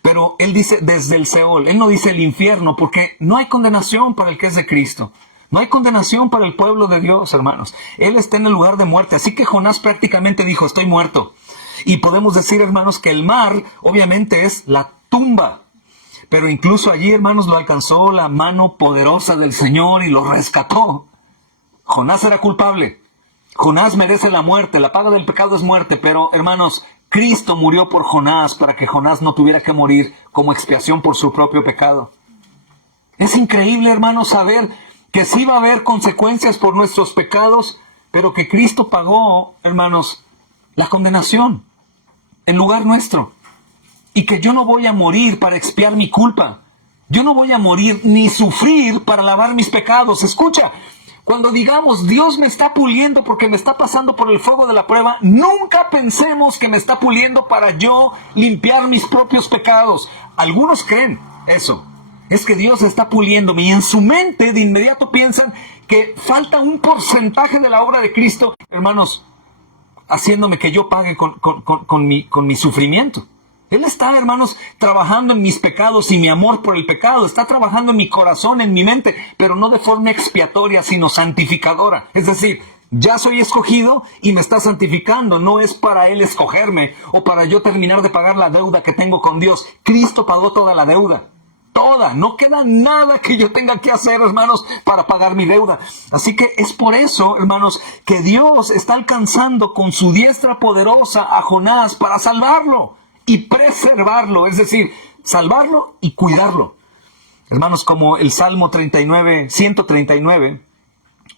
Pero él dice desde el Seol, él no dice el infierno, porque no hay condenación para el que es de Cristo. No hay condenación para el pueblo de Dios, hermanos. Él está en el lugar de muerte. Así que Jonás prácticamente dijo, estoy muerto. Y podemos decir, hermanos, que el mar obviamente es la tumba. Pero incluso allí, hermanos, lo alcanzó la mano poderosa del Señor y lo rescató. Jonás era culpable. Jonás merece la muerte. La paga del pecado es muerte. Pero, hermanos, Cristo murió por Jonás para que Jonás no tuviera que morir como expiación por su propio pecado. Es increíble, hermanos, saber que sí va a haber consecuencias por nuestros pecados, pero que Cristo pagó, hermanos, la condenación en lugar nuestro. Y que yo no voy a morir para expiar mi culpa. Yo no voy a morir ni sufrir para lavar mis pecados. Escucha, cuando digamos Dios me está puliendo porque me está pasando por el fuego de la prueba, nunca pensemos que me está puliendo para yo limpiar mis propios pecados. Algunos creen eso. Es que Dios está puliéndome y en su mente de inmediato piensan que falta un porcentaje de la obra de Cristo, hermanos, haciéndome que yo pague con mi sufrimiento. Él está, hermanos, trabajando en mis pecados y mi amor por el pecado. Está trabajando en mi corazón, en mi mente, pero no de forma expiatoria, sino santificadora. Es decir, ya soy escogido y me está santificando. No es para Él escogerme o para yo terminar de pagar la deuda que tengo con Dios. Cristo pagó toda la deuda. Toda. No queda nada que yo tenga que hacer, hermanos, para pagar mi deuda. Así que es por eso, hermanos, que Dios está alcanzando con su diestra poderosa a Jonás para salvarlo y preservarlo, es decir, salvarlo y cuidarlo. Hermanos, como el Salmo 139,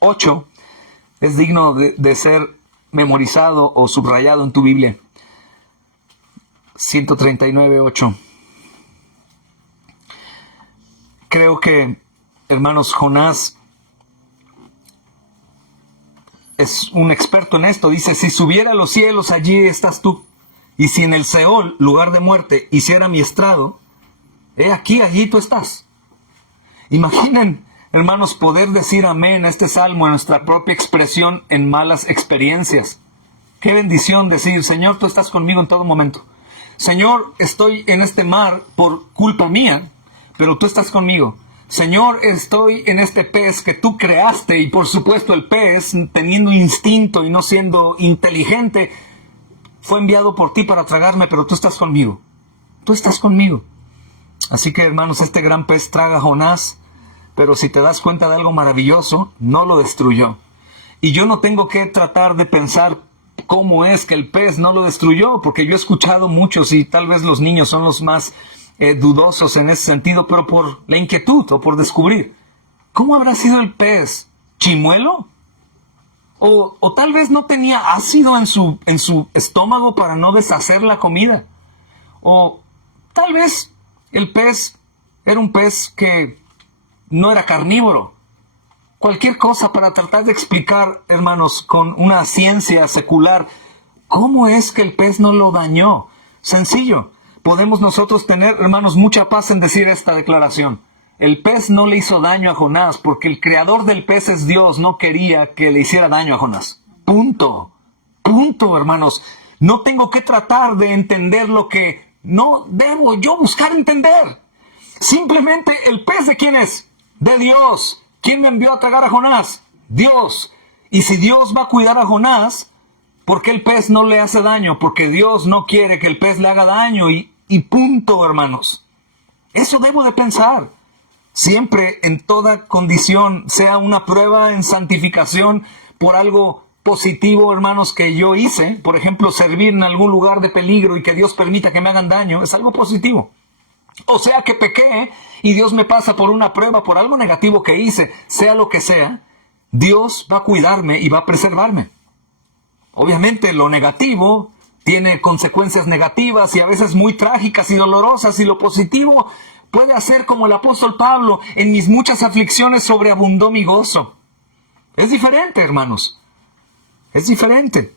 8, es digno de ser memorizado o subrayado en tu Biblia. 139, 8. Creo que, hermanos, Jonás es un experto en esto. Dice, si subiera a los cielos, allí estás tú. Y si en el Seol, lugar de muerte, hiciera mi estrado, he aquí, allí tú estás. Imaginen, hermanos, poder decir amén a este salmo en nuestra propia expresión en malas experiencias. Qué bendición decir, Señor, tú estás conmigo en todo momento. Señor, estoy en este mar por culpa mía, pero tú estás conmigo. Señor, estoy en este pez que tú creaste y por supuesto el pez, teniendo instinto y no siendo inteligente, fue enviado por ti para tragarme, pero tú estás conmigo. Tú estás conmigo. Así que, hermanos, este gran pez traga a Jonás, pero si te das cuenta de algo maravilloso, no lo destruyó. Y yo no tengo que tratar de pensar cómo es que el pez no lo destruyó, porque yo he escuchado muchos y tal vez los niños son los más dudosos en ese sentido, pero por la inquietud o por descubrir. ¿Cómo habrá sido el pez? ¿Chimuelo? O tal vez no tenía ácido en su estómago para no deshacer la comida. O tal vez el pez era un pez que no era carnívoro. Cualquier cosa para tratar de explicar, hermanos, con una ciencia secular, ¿cómo es que el pez no lo dañó? Sencillo. Podemos nosotros tener, hermanos, mucha paz en decir esta declaración. El pez no le hizo daño a Jonás porque el creador del pez es Dios, no quería que le hiciera daño a Jonás. Punto. Punto, hermanos. No tengo que tratar de entender lo que no debo yo buscar entender. Simplemente el pez, ¿de quién es? De Dios. ¿Quién me envió a tragar a Jonás? Dios. Y si Dios va a cuidar a Jonás, ¿por qué el pez no le hace daño? Porque Dios no quiere que el pez le haga daño y punto, hermanos. Eso debo de pensar. Siempre, en toda condición, sea una prueba en santificación por algo positivo, hermanos, que yo hice. Por ejemplo, servir en algún lugar de peligro y que Dios permita que me hagan daño, es algo positivo. O sea que pequé y Dios me pasa por una prueba, por algo negativo que hice, sea lo que sea, Dios va a cuidarme y va a preservarme. Obviamente lo negativo tiene consecuencias negativas y a veces muy trágicas y dolorosas, y lo positivo puede hacer como el apóstol Pablo: en mis muchas aflicciones sobreabundó mi gozo. Es diferente, hermanos. Es diferente.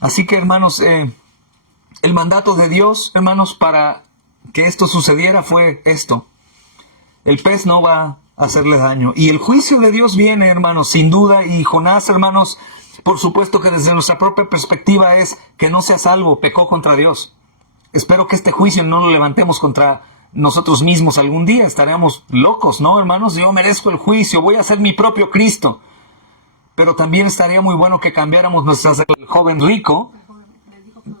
Así que, hermanos, el mandato de Dios, hermanos, para que esto sucediera fue esto. El pez no va a hacerle daño. Y el juicio de Dios viene, hermanos, sin duda. Y Jonás, hermanos, por supuesto que desde nuestra propia perspectiva es que no sea salvo, pecó contra Dios. Espero que este juicio no lo levantemos contra nosotros mismos algún día. Estaremos locos, ¿no, hermanos? Yo merezco el juicio, voy a ser mi propio Cristo. Pero también estaría muy bueno que cambiáramos nuestras... El joven rico,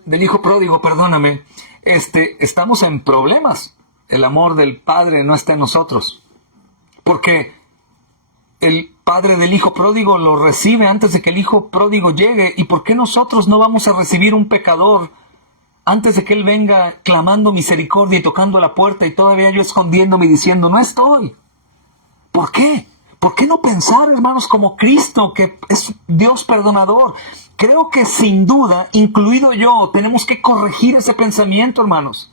del hijo pródigo, perdóname, estamos en problemas. El amor del Padre no está en nosotros. Porque el Padre del hijo pródigo lo recibe antes de que el hijo pródigo llegue. ¿Y por qué nosotros no vamos a recibir un pecador antes de que él venga clamando misericordia y tocando la puerta, y todavía yo escondiéndome y diciendo, no estoy? ¿Por qué? ¿Por qué no pensar, hermanos, como Cristo, que es Dios perdonador? Creo que sin duda, incluido yo, tenemos que corregir ese pensamiento, hermanos,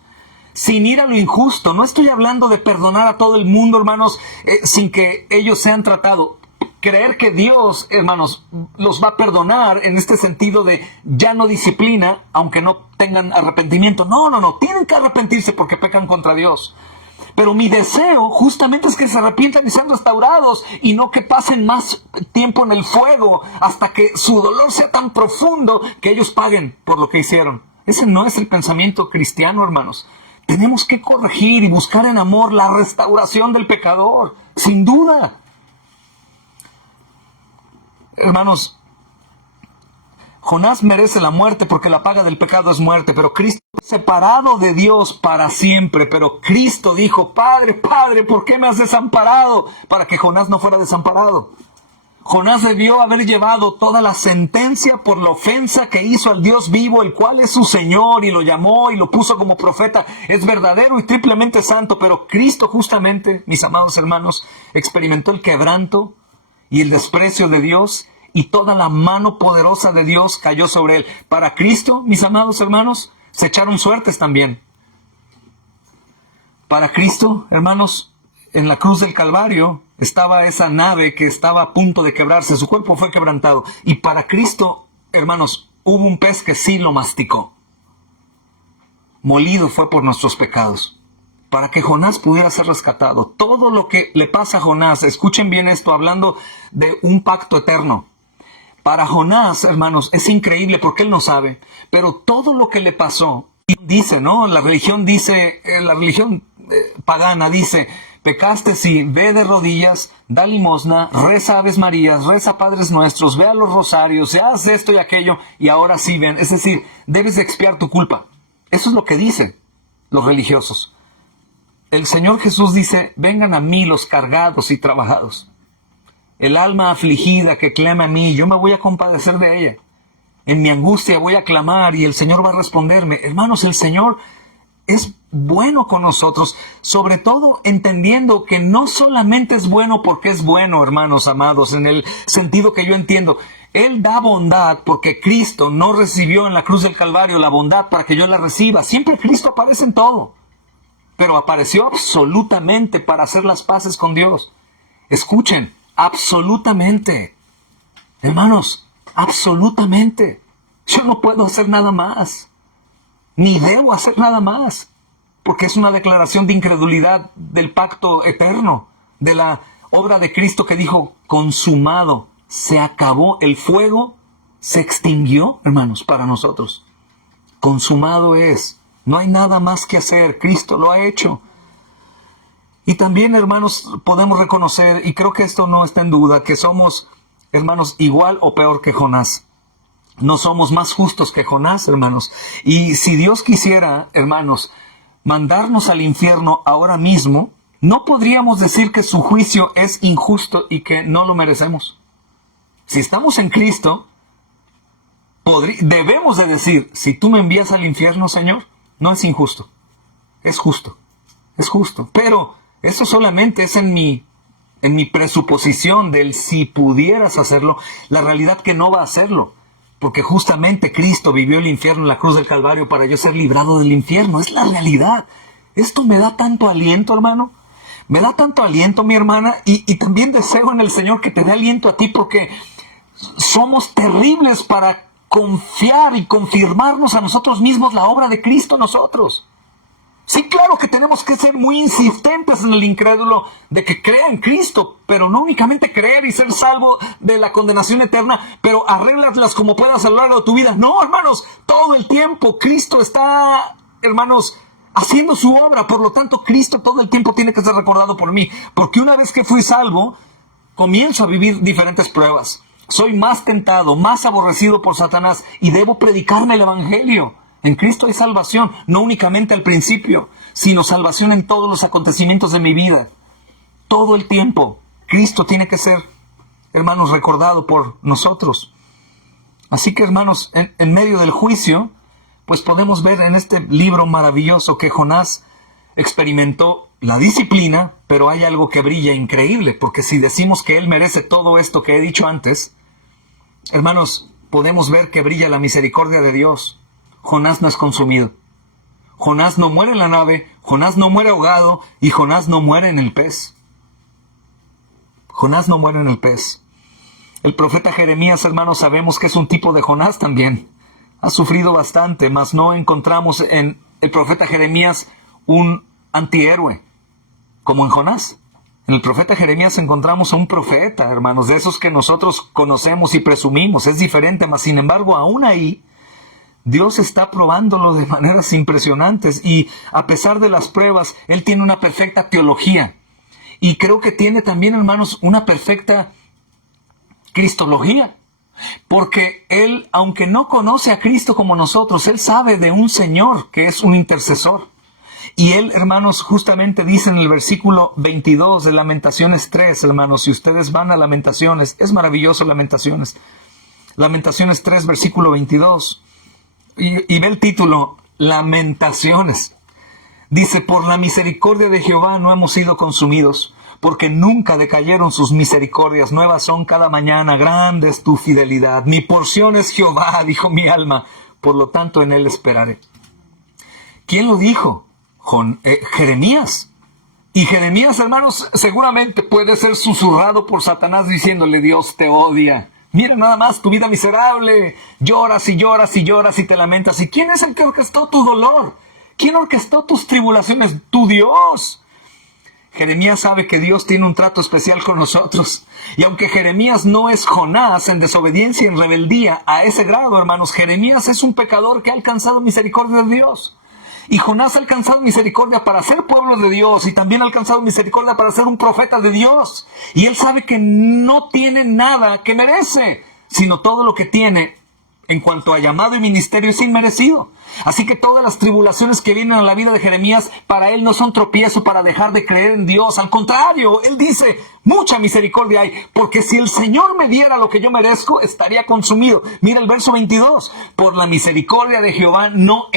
sin ir a lo injusto. No estoy hablando de perdonar a todo el mundo, hermanos, sin que ellos sean tratados. Creer que Dios, hermanos, los va a perdonar en este sentido de ya no disciplina, aunque no tengan arrepentimiento. No, tienen que arrepentirse porque pecan contra Dios. Pero mi deseo justamente es que se arrepientan y sean restaurados, y no que pasen más tiempo en el fuego hasta que su dolor sea tan profundo que ellos paguen por lo que hicieron. Ese no es el pensamiento cristiano, hermanos. Tenemos que corregir y buscar en amor la restauración del pecador, sin duda. Hermanos, Jonás merece la muerte porque la paga del pecado es muerte, pero Cristo es separado de Dios para siempre. Pero Cristo dijo, Padre, ¿por qué me has desamparado? Para que Jonás no fuera desamparado. Jonás debió haber llevado toda la sentencia por la ofensa que hizo al Dios vivo, el cual es su Señor, y lo llamó y lo puso como profeta. Es verdadero y triplemente santo, pero Cristo justamente, mis amados hermanos, experimentó el quebranto y el desprecio de Dios, y toda la mano poderosa de Dios cayó sobre él. Para Cristo, mis amados hermanos, se echaron suertes también. Para Cristo, hermanos, en la cruz del Calvario estaba esa nave que estaba a punto de quebrarse. Su cuerpo fue quebrantado. Y para Cristo, hermanos, hubo un pez que sí lo masticó. Molido fue por nuestros pecados, para que Jonás pudiera ser rescatado. Todo lo que le pasa a Jonás, escuchen bien esto, hablando de un pacto eterno. Para Jonás, hermanos, es increíble porque él no sabe, pero todo lo que le pasó, y dice, ¿no? La religión dice, la religión pagana dice, pecaste, sí, ve de rodillas, da limosna, reza Aves Marías, reza Padres Nuestros, ve a los rosarios, haz esto y aquello, y ahora sí ven. Es decir, debes de expiar tu culpa. Eso es lo que dicen los religiosos. El Señor Jesús dice, vengan a mí los cargados y trabajados. El alma afligida que clama a mí, yo me voy a compadecer de ella. En mi angustia voy a clamar y el Señor va a responderme. Hermanos, el Señor es bueno con nosotros, sobre todo entendiendo que no solamente es bueno porque es bueno, hermanos amados, en el sentido que yo entiendo. Él da bondad porque Cristo no recibió en la cruz del Calvario la bondad para que yo la reciba. Siempre Cristo aparece en todo, pero apareció absolutamente para hacer las paces con Dios. Escuchen, absolutamente. Hermanos, absolutamente. Yo no puedo hacer nada más, ni debo hacer nada más, porque es una declaración de incredulidad del pacto eterno. de la obra de Cristo que dijo, consumado, se acabó, el fuego se extinguió, hermanos, para nosotros. Consumado es, no hay nada más que hacer, Cristo lo ha hecho. Y también, hermanos, podemos reconocer, y creo que esto no está en duda, que somos, hermanos, igual o peor que Jonás. No somos más justos que Jonás, hermanos. Y si Dios quisiera, hermanos, mandarnos al infierno ahora mismo, no podríamos decir que su juicio es injusto y que no lo merecemos. Si estamos en Cristo, debemos de decir, si tú me envías al infierno, Señor, no es injusto, es justo, es justo. Pero eso solamente es en mi presuposición del si pudieras hacerlo, la realidad que no va a hacerlo. Porque justamente Cristo vivió el infierno en la cruz del Calvario para yo ser librado del infierno. Es la realidad. Esto me da tanto aliento, hermano. Me da tanto aliento, mi hermana. Y también deseo en el Señor que te dé aliento a ti, porque somos terribles para confiar y confirmarnos a nosotros mismos la obra de Cristo en nosotros. Sí, claro que tenemos que ser muy insistentes en el incrédulo de que crea en Cristo, pero no únicamente creer y ser salvo de la condenación eterna, pero arréglalas como puedas a lo largo de tu vida. No, hermanos, todo el tiempo Cristo está, hermanos, haciendo su obra. Por lo tanto, Cristo todo el tiempo tiene que ser recordado por mí, porque una vez que fui salvo, comienzo a vivir diferentes pruebas. Soy más tentado, más aborrecido por Satanás y debo predicarme el evangelio. En Cristo hay salvación, no únicamente al principio, sino salvación en todos los acontecimientos de mi vida. Todo el tiempo, Cristo tiene que ser, hermanos, recordado por nosotros. Así que, hermanos, en medio del juicio, pues podemos ver en este libro maravilloso que Jonás experimentó la disciplina, pero hay algo que brilla increíble, porque si decimos que él merece todo esto que he dicho antes, hermanos, podemos ver que brilla la misericordia de Dios. Jonás no es consumido. Jonás no muere en la nave, Jonás no muere ahogado y Jonás no muere en el pez. Jonás no muere en el pez. El profeta Jeremías, hermanos, sabemos que es un tipo de Jonás también. Ha sufrido bastante, mas no encontramos en el profeta Jeremías un antihéroe, como en Jonás. En el profeta Jeremías encontramos a un profeta, hermanos, de esos que nosotros conocemos y presumimos. Es diferente, mas sin embargo, aún ahí, Dios está probándolo de maneras impresionantes y a pesar de las pruebas, Él tiene una perfecta teología. Y creo que tiene también, hermanos, una perfecta cristología. Porque Él, aunque no conoce a Cristo como nosotros, Él sabe de un Señor que es un intercesor. Y Él, hermanos, justamente dice en el versículo 22 de Lamentaciones 3, hermanos, si ustedes van a Lamentaciones, es maravilloso Lamentaciones. Lamentaciones 3, versículo 22. Y ve el título, Lamentaciones. Dice, por la misericordia de Jehová no hemos sido consumidos, porque nunca decayeron sus misericordias, nuevas son cada mañana, grande es tu fidelidad. Mi porción es Jehová, dijo mi alma, por lo tanto en él esperaré. ¿Quién lo dijo? Jeremías. Y Jeremías, hermanos, seguramente puede ser susurrado por Satanás diciéndole, Dios te odia. Mira nada más tu vida miserable, lloras y lloras y lloras y te lamentas. ¿Y quién es el que orquestó tu dolor? ¿Quién orquestó tus tribulaciones? Tu Dios. Jeremías sabe que Dios tiene un trato especial con nosotros. Y aunque Jeremías no es Jonás en desobediencia y en rebeldía a ese grado, hermanos, Jeremías es un pecador que ha alcanzado misericordia de Dios. Y Jonás ha alcanzado misericordia para ser pueblo de Dios y también ha alcanzado misericordia para ser un profeta de Dios. Y él sabe que no tiene nada que merece, sino todo lo que tiene en cuanto a llamado y ministerio es inmerecido. Así que todas las tribulaciones que vienen a la vida de Jeremías, para él no son tropiezo para dejar de creer en Dios. Al contrario, él dice, mucha misericordia hay, porque si el Señor me diera lo que yo merezco, estaría consumido. Mira el verso 22, por la misericordia de Jehová no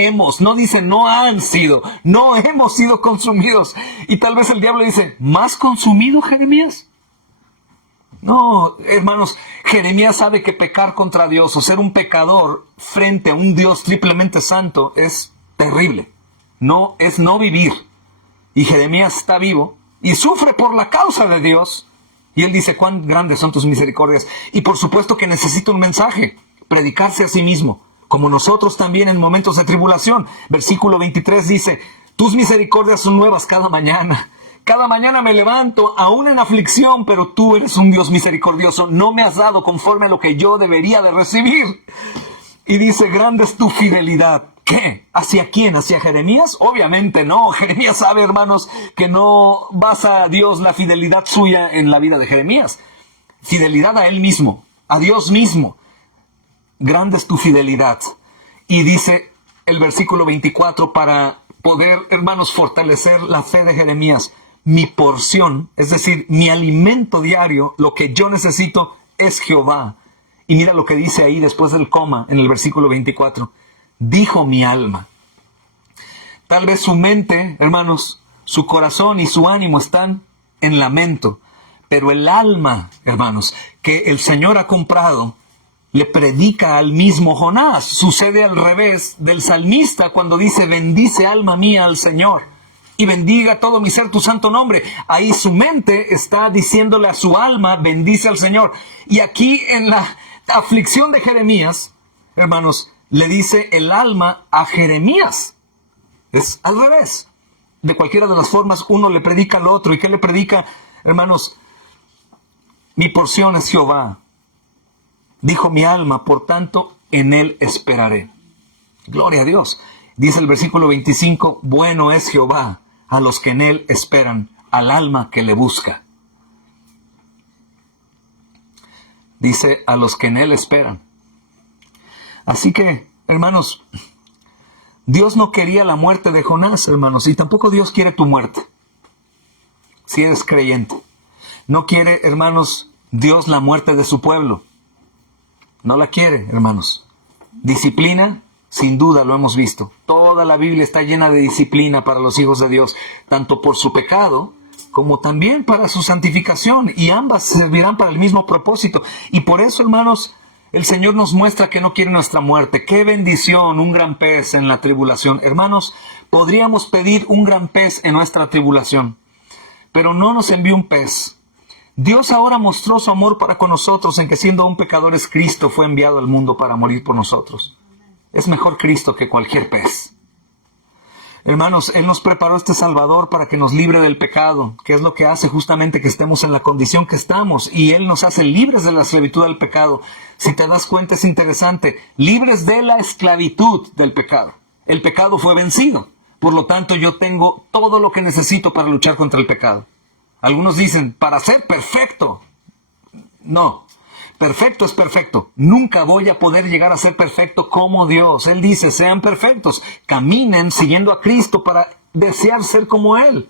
dice no han sido, no hemos sido consumidos. Y tal vez el diablo dice, ¿más consumido, Jeremías? No, hermanos, Jeremías sabe que pecar contra Dios o ser un pecador frente a un Dios triplemente santo es terrible. No, es no vivir. Y Jeremías está vivo y sufre por la causa de Dios. Y él dice, cuán grandes son tus misericordias. Y por supuesto que necesita un mensaje, predicarse a sí mismo, como nosotros también en momentos de tribulación. Versículo 23 dice, tus misericordias son nuevas cada mañana. Cada mañana me levanto, aún en aflicción, pero tú eres un Dios misericordioso. No me has dado conforme a lo que yo debería de recibir. Y dice, grande es tu fidelidad. ¿Qué? ¿Hacia quién? ¿Hacia Jeremías? Obviamente no. Jeremías sabe, hermanos, que no basa a Dios la fidelidad suya en la vida de Jeremías. Fidelidad a él mismo, a Dios mismo. Grande es tu fidelidad. Y dice el versículo 24, para poder, hermanos, fortalecer la fe de Jeremías. Mi porción, es decir, mi alimento diario, lo que yo necesito es Jehová. Y mira lo que dice ahí después del coma, en el versículo 24. Dijo mi alma. Tal vez su mente, hermanos, su corazón y su ánimo están en lamento. Pero el alma, hermanos, que el Señor ha comprado, le predica al mismo Jonás. Sucede al revés del salmista cuando dice, bendice alma mía al Señor. Y bendiga todo mi ser tu santo nombre. Ahí su mente está diciéndole a su alma, bendice al Señor. Y aquí en la aflicción de Jeremías, hermanos, le dice el alma a Jeremías. Es al revés. De cualquiera de las formas, uno le predica al otro. ¿Y qué le predica, hermanos? Mi porción es Jehová. Dijo mi alma, por tanto, en él esperaré. Gloria a Dios. Dice el versículo 25, bueno es Jehová a los que en él esperan, al alma que le busca. Dice, a los que en él esperan. Así que, hermanos, Dios no quería la muerte de Jonás, hermanos, y tampoco Dios quiere tu muerte, si eres creyente. No quiere, hermanos, Dios la muerte de su pueblo. No la quiere, hermanos. Disciplina, sin duda lo hemos visto. Toda la Biblia está llena de disciplina para los hijos de Dios, tanto por su pecado como también para su santificación, y ambas servirán para el mismo propósito. Y por eso, hermanos, el Señor nos muestra que no quiere nuestra muerte. ¡Qué bendición! Un gran pez en la tribulación. Hermanos, podríamos pedir un gran pez en nuestra tribulación, pero no nos envió un pez. Dios ahora mostró su amor para con nosotros en que siendo aún pecadores, Cristo fue enviado al mundo para morir por nosotros. Es mejor Cristo que cualquier pez. Hermanos, Él nos preparó este Salvador para que nos libre del pecado, que es lo que hace justamente que estemos en la condición que estamos, y Él nos hace libres de la esclavitud del pecado. Si te das cuenta, es interesante, libres de la esclavitud del pecado. El pecado fue vencido, por lo tanto yo tengo todo lo que necesito para luchar contra el pecado. Algunos dicen, para ser perfecto. No. Perfecto es perfecto. Nunca voy a poder llegar a ser perfecto como Dios. Él dice, sean perfectos. Caminen siguiendo a Cristo para desear ser como Él.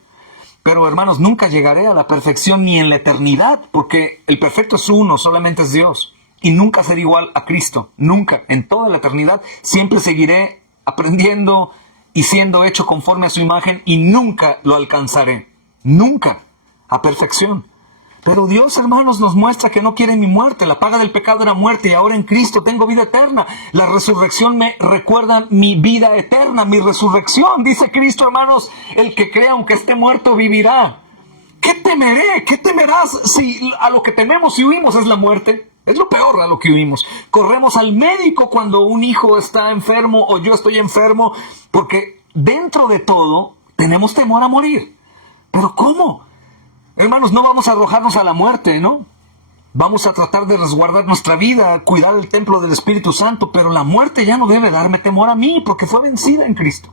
Pero hermanos, nunca llegaré a la perfección ni en la eternidad, porque el perfecto es uno, solamente es Dios. Y nunca seré igual a Cristo. Nunca. En toda la eternidad siempre seguiré aprendiendo y siendo hecho conforme a su imagen y nunca lo alcanzaré. Nunca a perfección. Pero Dios, hermanos, nos muestra que no quiere mi muerte. La paga del pecado era muerte y ahora en Cristo tengo vida eterna. La resurrección me recuerda mi vida eterna, mi resurrección. Dice Cristo, hermanos, el que crea aunque esté muerto vivirá. ¿Qué temeré? ¿Qué temerás si a lo que tememos y huimos es la muerte? Es lo peor a lo que huimos. Corremos al médico cuando un hijo está enfermo o yo estoy enfermo, porque dentro de todo tenemos temor a morir. ¿Pero cómo? Hermanos, no vamos a arrojarnos a la muerte, ¿no? Vamos a tratar de resguardar nuestra vida, cuidar el templo del Espíritu Santo, pero la muerte ya no debe darme temor a mí, porque fue vencida en Cristo.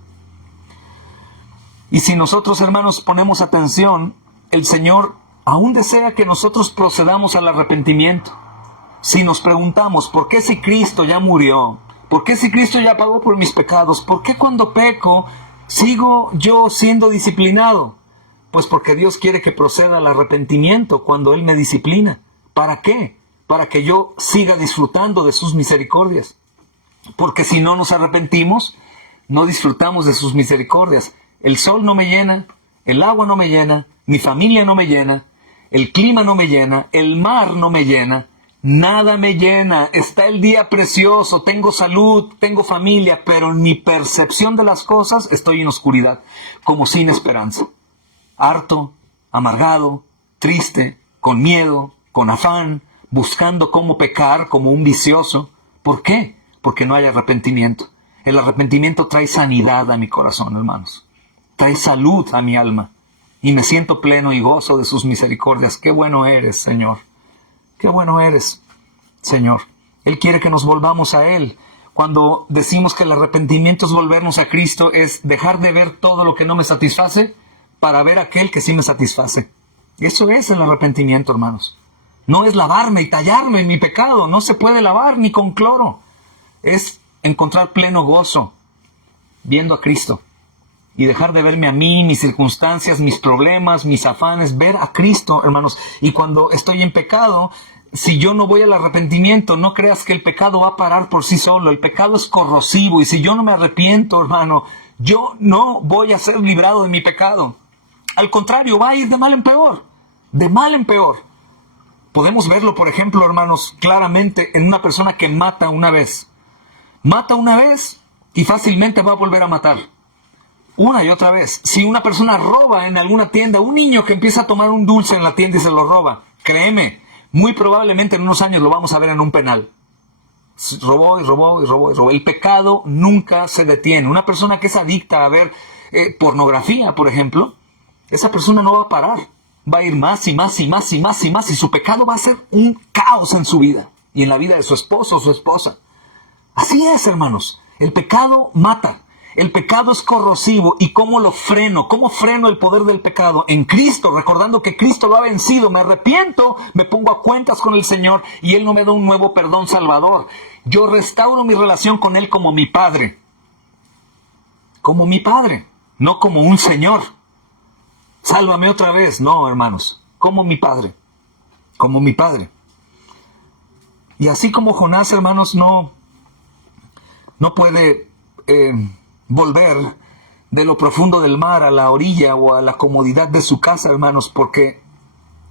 Y si nosotros, hermanos, ponemos atención, el Señor aún desea que nosotros procedamos al arrepentimiento. Si nos preguntamos, ¿por qué si Cristo ya murió? ¿Por qué si Cristo ya pagó por mis pecados? ¿Por qué cuando peco sigo yo siendo disciplinado? Pues porque Dios quiere que proceda al arrepentimiento cuando Él me disciplina. ¿Para qué? Para que yo siga disfrutando de sus misericordias. Porque si no nos arrepentimos, no disfrutamos de sus misericordias. El sol no me llena, el agua no me llena, mi familia no me llena, el clima no me llena, el mar no me llena, nada me llena. Está el día precioso, tengo salud, tengo familia, pero en mi percepción de las cosas estoy en oscuridad, como sin esperanza. Harto, amargado, triste, con miedo, con afán, buscando cómo pecar como un vicioso. ¿Por qué? Porque no hay arrepentimiento. El arrepentimiento trae sanidad a mi corazón, hermanos. Trae salud a mi alma. y me siento pleno y gozo de sus misericordias. Qué bueno eres, Señor. Qué bueno eres, Señor. Él quiere que nos volvamos a Él. Cuando decimos que el arrepentimiento es volvernos a Cristo, es dejar de ver todo lo que no me satisface para ver aquel que sí me satisface. Eso es el arrepentimiento, hermanos. No es lavarme y tallarme en mi pecado. No se puede lavar ni con cloro. Es encontrar pleno gozo viendo a Cristo. Y dejar de verme a mí, mis circunstancias, mis problemas, mis afanes. Ver a Cristo, hermanos. Y cuando estoy en pecado, si yo no voy al arrepentimiento, no creas que el pecado va a parar por sí solo. El pecado es corrosivo. Y si yo no me arrepiento, hermano, yo no voy a ser librado de mi pecado. Al contrario, va a ir de mal en peor. De mal en peor. Podemos verlo, por ejemplo, hermanos, claramente en una persona que mata una vez. Mata una vez y fácilmente va a volver a matar. Una y otra vez. Si una persona roba en alguna tienda, un niño que empieza a tomar un dulce en la tienda y se lo roba, créeme, muy probablemente en unos años lo vamos a ver en un penal. Robó y robó y robó y robó. El pecado nunca se detiene. Una persona que es adicta a ver pornografía, por ejemplo, esa persona no va a parar. Va a ir más y más y más y más y más. Y su pecado va a ser un caos en su vida. Y en la vida de su esposo o su esposa. Así es, hermanos. El pecado mata. El pecado es corrosivo. ¿Y cómo lo freno? ¿Cómo freno el poder del pecado? En Cristo, recordando que Cristo lo ha vencido. Me arrepiento, me pongo a cuentas con el Señor y Él no me da un nuevo perdón salvador. Yo restauro mi relación con Él como mi Padre. Como mi Padre, no como un Señor. Sálvame otra vez. No, hermanos, como mi Padre. Como mi Padre. Y así como Jonás, hermanos, no puede volver de lo profundo del mar a la orilla o a la comodidad de su casa, hermanos, porque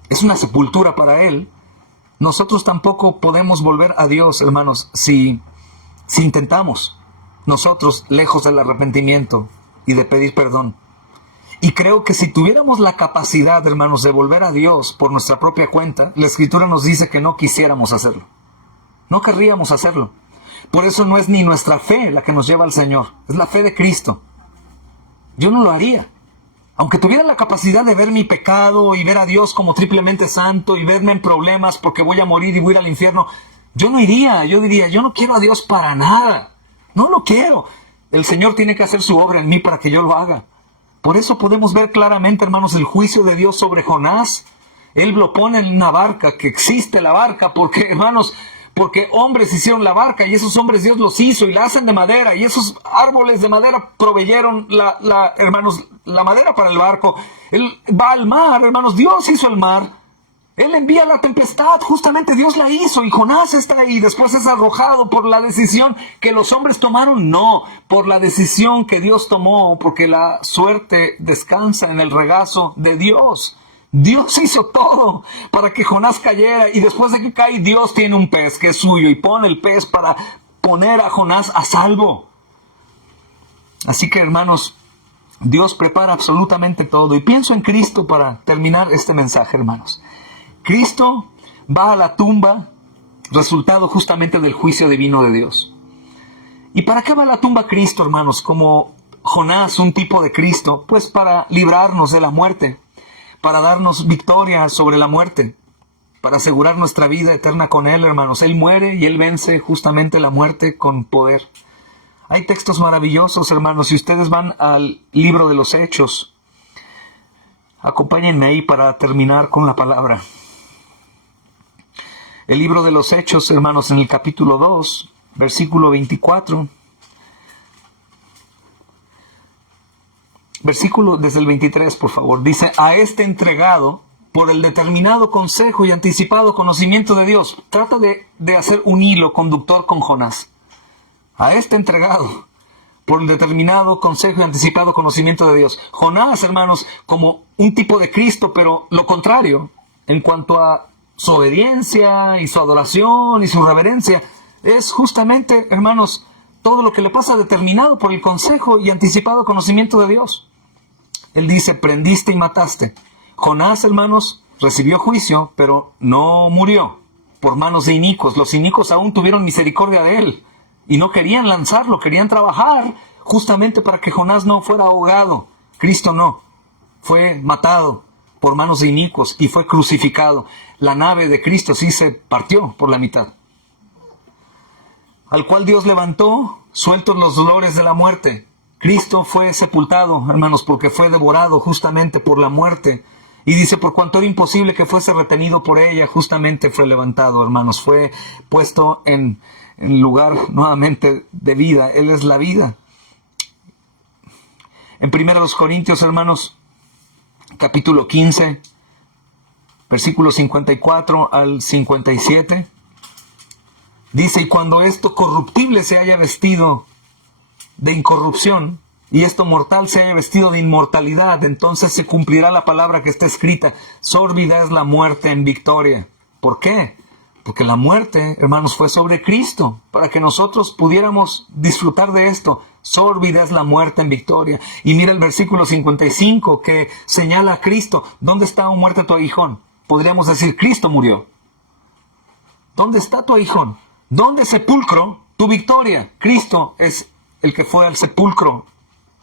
es una sepultura para él. Nosotros tampoco podemos volver a Dios, hermanos, si intentamos nosotros lejos del arrepentimiento y de pedir perdón. Y creo que si tuviéramos la capacidad, hermanos, de volver a Dios por nuestra propia cuenta, la Escritura nos dice que no quisiéramos hacerlo. No querríamos hacerlo. Por eso no es ni nuestra fe la que nos lleva al Señor, es la fe de Cristo. Yo no lo haría. Aunque tuviera la capacidad de ver mi pecado y ver a Dios como triplemente santo y verme en problemas porque voy a morir y voy a ir al infierno, yo no iría. Yo diría, yo no quiero a Dios para nada. No lo quiero. El Señor tiene que hacer su obra en mí para que yo lo haga. Por eso podemos ver claramente, hermanos, el juicio de Dios sobre Jonás. Él lo pone en una barca, que existe la barca, porque, hermanos, porque hombres hicieron la barca y esos hombres Dios los hizo y la hacen de madera y esos árboles de madera proveyeron hermanos, la madera para el barco. Él va al mar, hermanos, Dios hizo el mar. Él envía la tempestad, justamente Dios la hizo y Jonás está ahí. Después es arrojado por la decisión que los hombres tomaron, no, por la decisión que Dios tomó, porque la suerte descansa en el regazo de Dios. Dios hizo todo para que Jonás cayera y después de que cae Dios tiene un pez que es suyo y pone el pez para poner a Jonás a salvo. Así que, hermanos, Dios prepara absolutamente todo. Y pienso en Cristo para terminar este mensaje, hermanos. Cristo va a la tumba, resultado justamente del juicio divino de Dios. ¿Y para qué va a la tumba Cristo, hermanos? Como Jonás, un tipo de Cristo, pues para librarnos de la muerte, para darnos victoria sobre la muerte, para asegurar nuestra vida eterna con Él, hermanos. Él muere y Él vence justamente la muerte con poder. Hay textos maravillosos, hermanos. Si ustedes van al libro de los Hechos, acompáñenme ahí para terminar con la palabra. El libro de los Hechos, hermanos, en el capítulo 2, versículo 24. Versículo desde el 23, por favor. Dice, a este entregado por el determinado consejo y anticipado conocimiento de Dios. Trata de hacer un hilo conductor con Jonás. A este entregado por el determinado consejo y anticipado conocimiento de Dios. Jonás, hermanos, como un tipo de Cristo, pero lo contrario, en cuanto a su obediencia y su adoración y su reverencia, es justamente, hermanos, todo lo que le pasa determinado por el consejo y anticipado conocimiento de Dios. Él dice, prendiste y mataste. Jonás, hermanos, recibió juicio, pero no murió por manos de inicuos. Los inicuos aún tuvieron misericordia de él y no querían lanzarlo, querían trabajar justamente para que Jonás no fuera ahogado. Cristo no. fue matado por manos de inicuos y fue crucificado. La nave de Cristo sí se partió por la mitad. Al cual Dios levantó, sueltos los dolores de la muerte. Cristo fue sepultado, hermanos, porque fue devorado justamente por la muerte. Y dice, por cuanto era imposible que fuese retenido por ella, justamente fue levantado, hermanos. Fue puesto en lugar nuevamente de vida. Él es la vida. En 1 Corintios, hermanos, capítulo 15, versículos 54 al 57. Dice, y cuando esto corruptible se haya vestido de incorrupción, y esto mortal se haya vestido de inmortalidad, entonces se cumplirá la palabra que está escrita, sórbida es la muerte en victoria. ¿Por qué? Porque la muerte, hermanos, fue sobre Cristo, para que nosotros pudiéramos disfrutar de esto. Sórbida es la muerte en victoria. Y mira el versículo 55 que señala a Cristo. ¿Dónde está, oh muerte, tu aguijón? Podríamos decir, Cristo murió. ¿Dónde está tu aguijón? ¿Dónde, sepulcro, tu victoria? Cristo es el que fue al sepulcro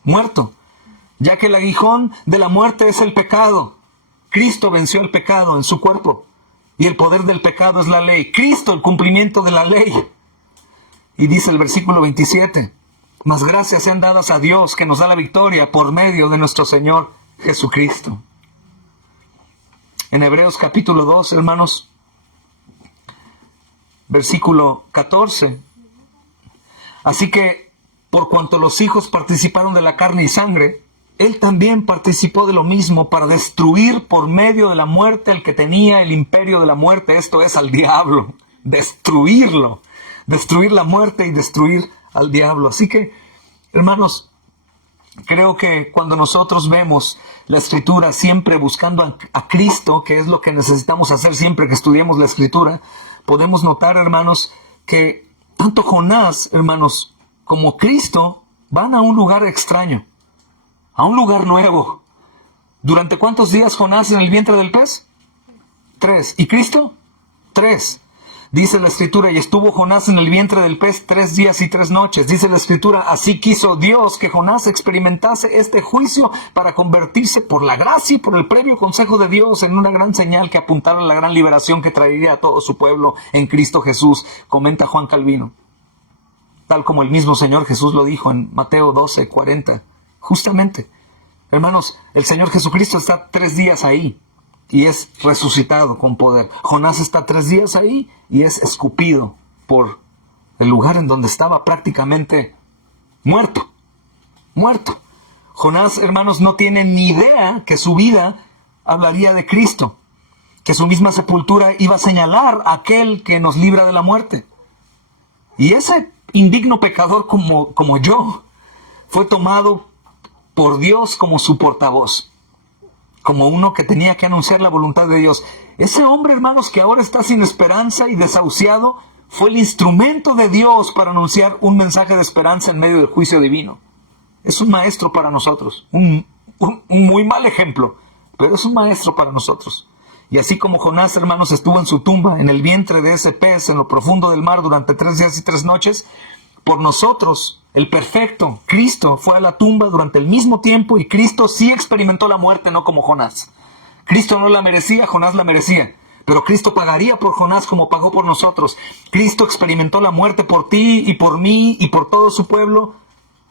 muerto, ya que el aguijón de la muerte es el pecado. Cristo venció el pecado en su cuerpo, y el poder del pecado es la ley. Cristo, el cumplimiento de la ley. Y dice el versículo 27, mas gracias sean dadas a Dios que nos da la victoria por medio de nuestro Señor Jesucristo. En Hebreos capítulo 2, hermanos, versículo 14. Así que, por cuanto los hijos participaron de la carne y sangre, Él también participó de lo mismo para destruir por medio de la muerte el que tenía el imperio de la muerte, esto es, al diablo. Destruirlo. Destruir la muerte y destruir al diablo. Así que, hermanos, creo que cuando nosotros vemos la Escritura siempre buscando a Cristo, que es lo que necesitamos hacer siempre que estudiemos la Escritura, podemos notar, hermanos, que tanto Jonás, hermanos, como Cristo van a un lugar extraño, a un lugar nuevo. ¿Durante cuántos días Jonás en el vientre del pez? 3. ¿Y Cristo? 3. Dice la Escritura, y estuvo Jonás en el vientre del pez 3 días y 3 noches. Dice la Escritura, así quiso Dios que Jonás experimentase este juicio para convertirse por la gracia y por el previo consejo de Dios en una gran señal que apuntara a la gran liberación que traería a todo su pueblo en Cristo Jesús, comenta Juan Calvino. Tal como el mismo Señor Jesús lo dijo en Mateo 12:40. Justamente, hermanos, el Señor Jesucristo está 3 días ahí y es resucitado con poder. Jonás está 3 días ahí y es escupido por el lugar en donde estaba prácticamente muerto. Muerto. Jonás, hermanos, no tiene ni idea que su vida hablaría de Cristo, que su misma sepultura iba a señalar a aquel que nos libra de la muerte. Y ese indigno pecador como yo fue tomado por Dios como su portavoz, como uno que tenía que anunciar la voluntad de Dios. Ese hombre, hermanos, que ahora está sin esperanza y desahuciado, fue el instrumento de Dios para anunciar un mensaje de esperanza en medio del juicio divino. Es un maestro para nosotros, un muy mal ejemplo, pero es un maestro para nosotros. Y así como Jonás, hermanos, estuvo en su tumba, en el vientre de ese pez, en lo profundo del mar durante 3 días y 3 noches, por nosotros, el perfecto, Cristo, fue a la tumba durante el mismo tiempo y Cristo sí experimentó la muerte, no como Jonás. Cristo no la merecía, Jonás la merecía. Pero Cristo pagaría por Jonás como pagó por nosotros. Cristo experimentó la muerte por ti y por mí y por todo su pueblo.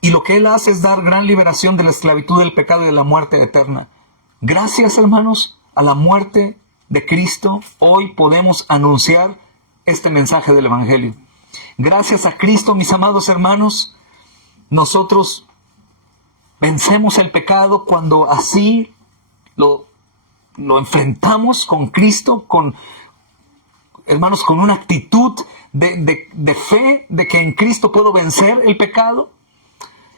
Y lo que Él hace es dar gran liberación de la esclavitud del pecado y de la muerte eterna. Gracias, hermanos, a la muerte de Cristo, hoy podemos anunciar este mensaje del Evangelio. Gracias a Cristo, mis amados hermanos, nosotros vencemos el pecado cuando así lo enfrentamos con Cristo, hermanos, con una actitud de fe, de que en Cristo puedo vencer el pecado.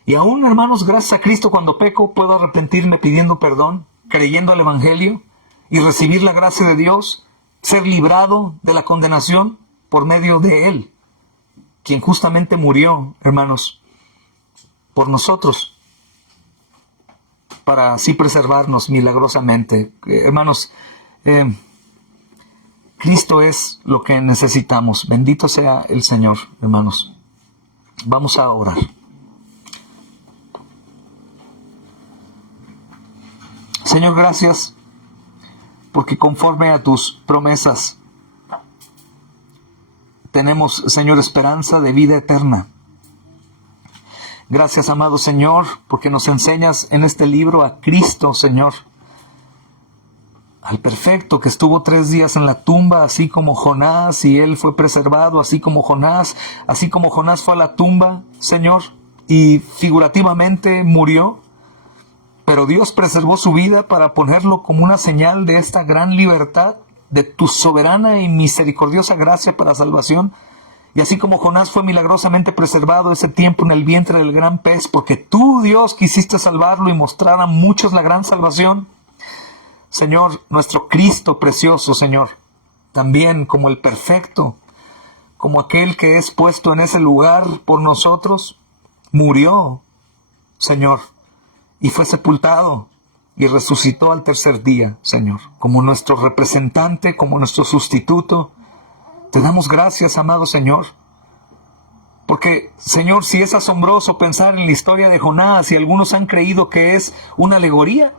Y aún, hermanos, gracias a Cristo, cuando peco, puedo arrepentirme pidiendo perdón, creyendo al Evangelio y recibir la gracia de Dios, ser librado de la condenación por medio de Él, quien justamente murió, hermanos, por nosotros, para así preservarnos milagrosamente. Hermanos, Cristo es lo que necesitamos. Bendito sea el Señor, hermanos. Vamos a orar. Señor, gracias porque conforme a tus promesas tenemos, Señor, esperanza de vida eterna. Gracias, amado Señor, porque nos enseñas en este libro a Cristo, Señor, al perfecto que estuvo 3 días en la tumba, así como Jonás, y él fue preservado, así como Jonás fue a la tumba, Señor, y figurativamente murió. Pero Dios preservó su vida para ponerlo como una señal de esta gran libertad, de tu soberana y misericordiosa gracia para salvación. Y así como Jonás fue milagrosamente preservado ese tiempo en el vientre del gran pez, porque tú, Dios, quisiste salvarlo y mostrar a muchos la gran salvación. Señor, nuestro Cristo precioso, Señor, también como el perfecto, como aquel que es puesto en ese lugar por nosotros, murió, Señor, y fue sepultado y resucitó al 3er día, Señor, como nuestro representante, como nuestro sustituto. Te damos gracias, amado Señor, porque, Señor, si es asombroso pensar en la historia de Jonás y algunos han creído que es una alegoría,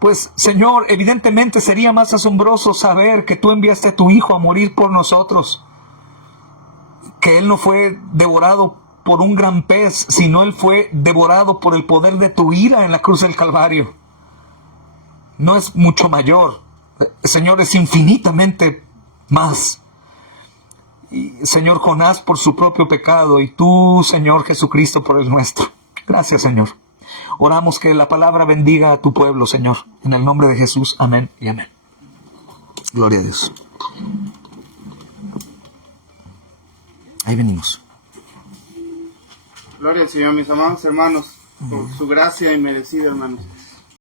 pues, Señor, evidentemente sería más asombroso saber que tú enviaste a tu Hijo a morir por nosotros, que Él no fue devorado por un gran pez, sino Él fue devorado por el poder de tu ira en la cruz del Calvario. No es mucho mayor, Señor, es infinitamente más. Y, Señor, Jonás por su propio pecado y tú, Señor Jesucristo, por el nuestro. Gracias, Señor. Oramos que la palabra bendiga a tu pueblo, Señor. En el nombre de Jesús, amén y amén. Gloria a Dios. Ahí venimos. Gloria al Señor, mis amados hermanos, por su gracia inmerecida, hermanos.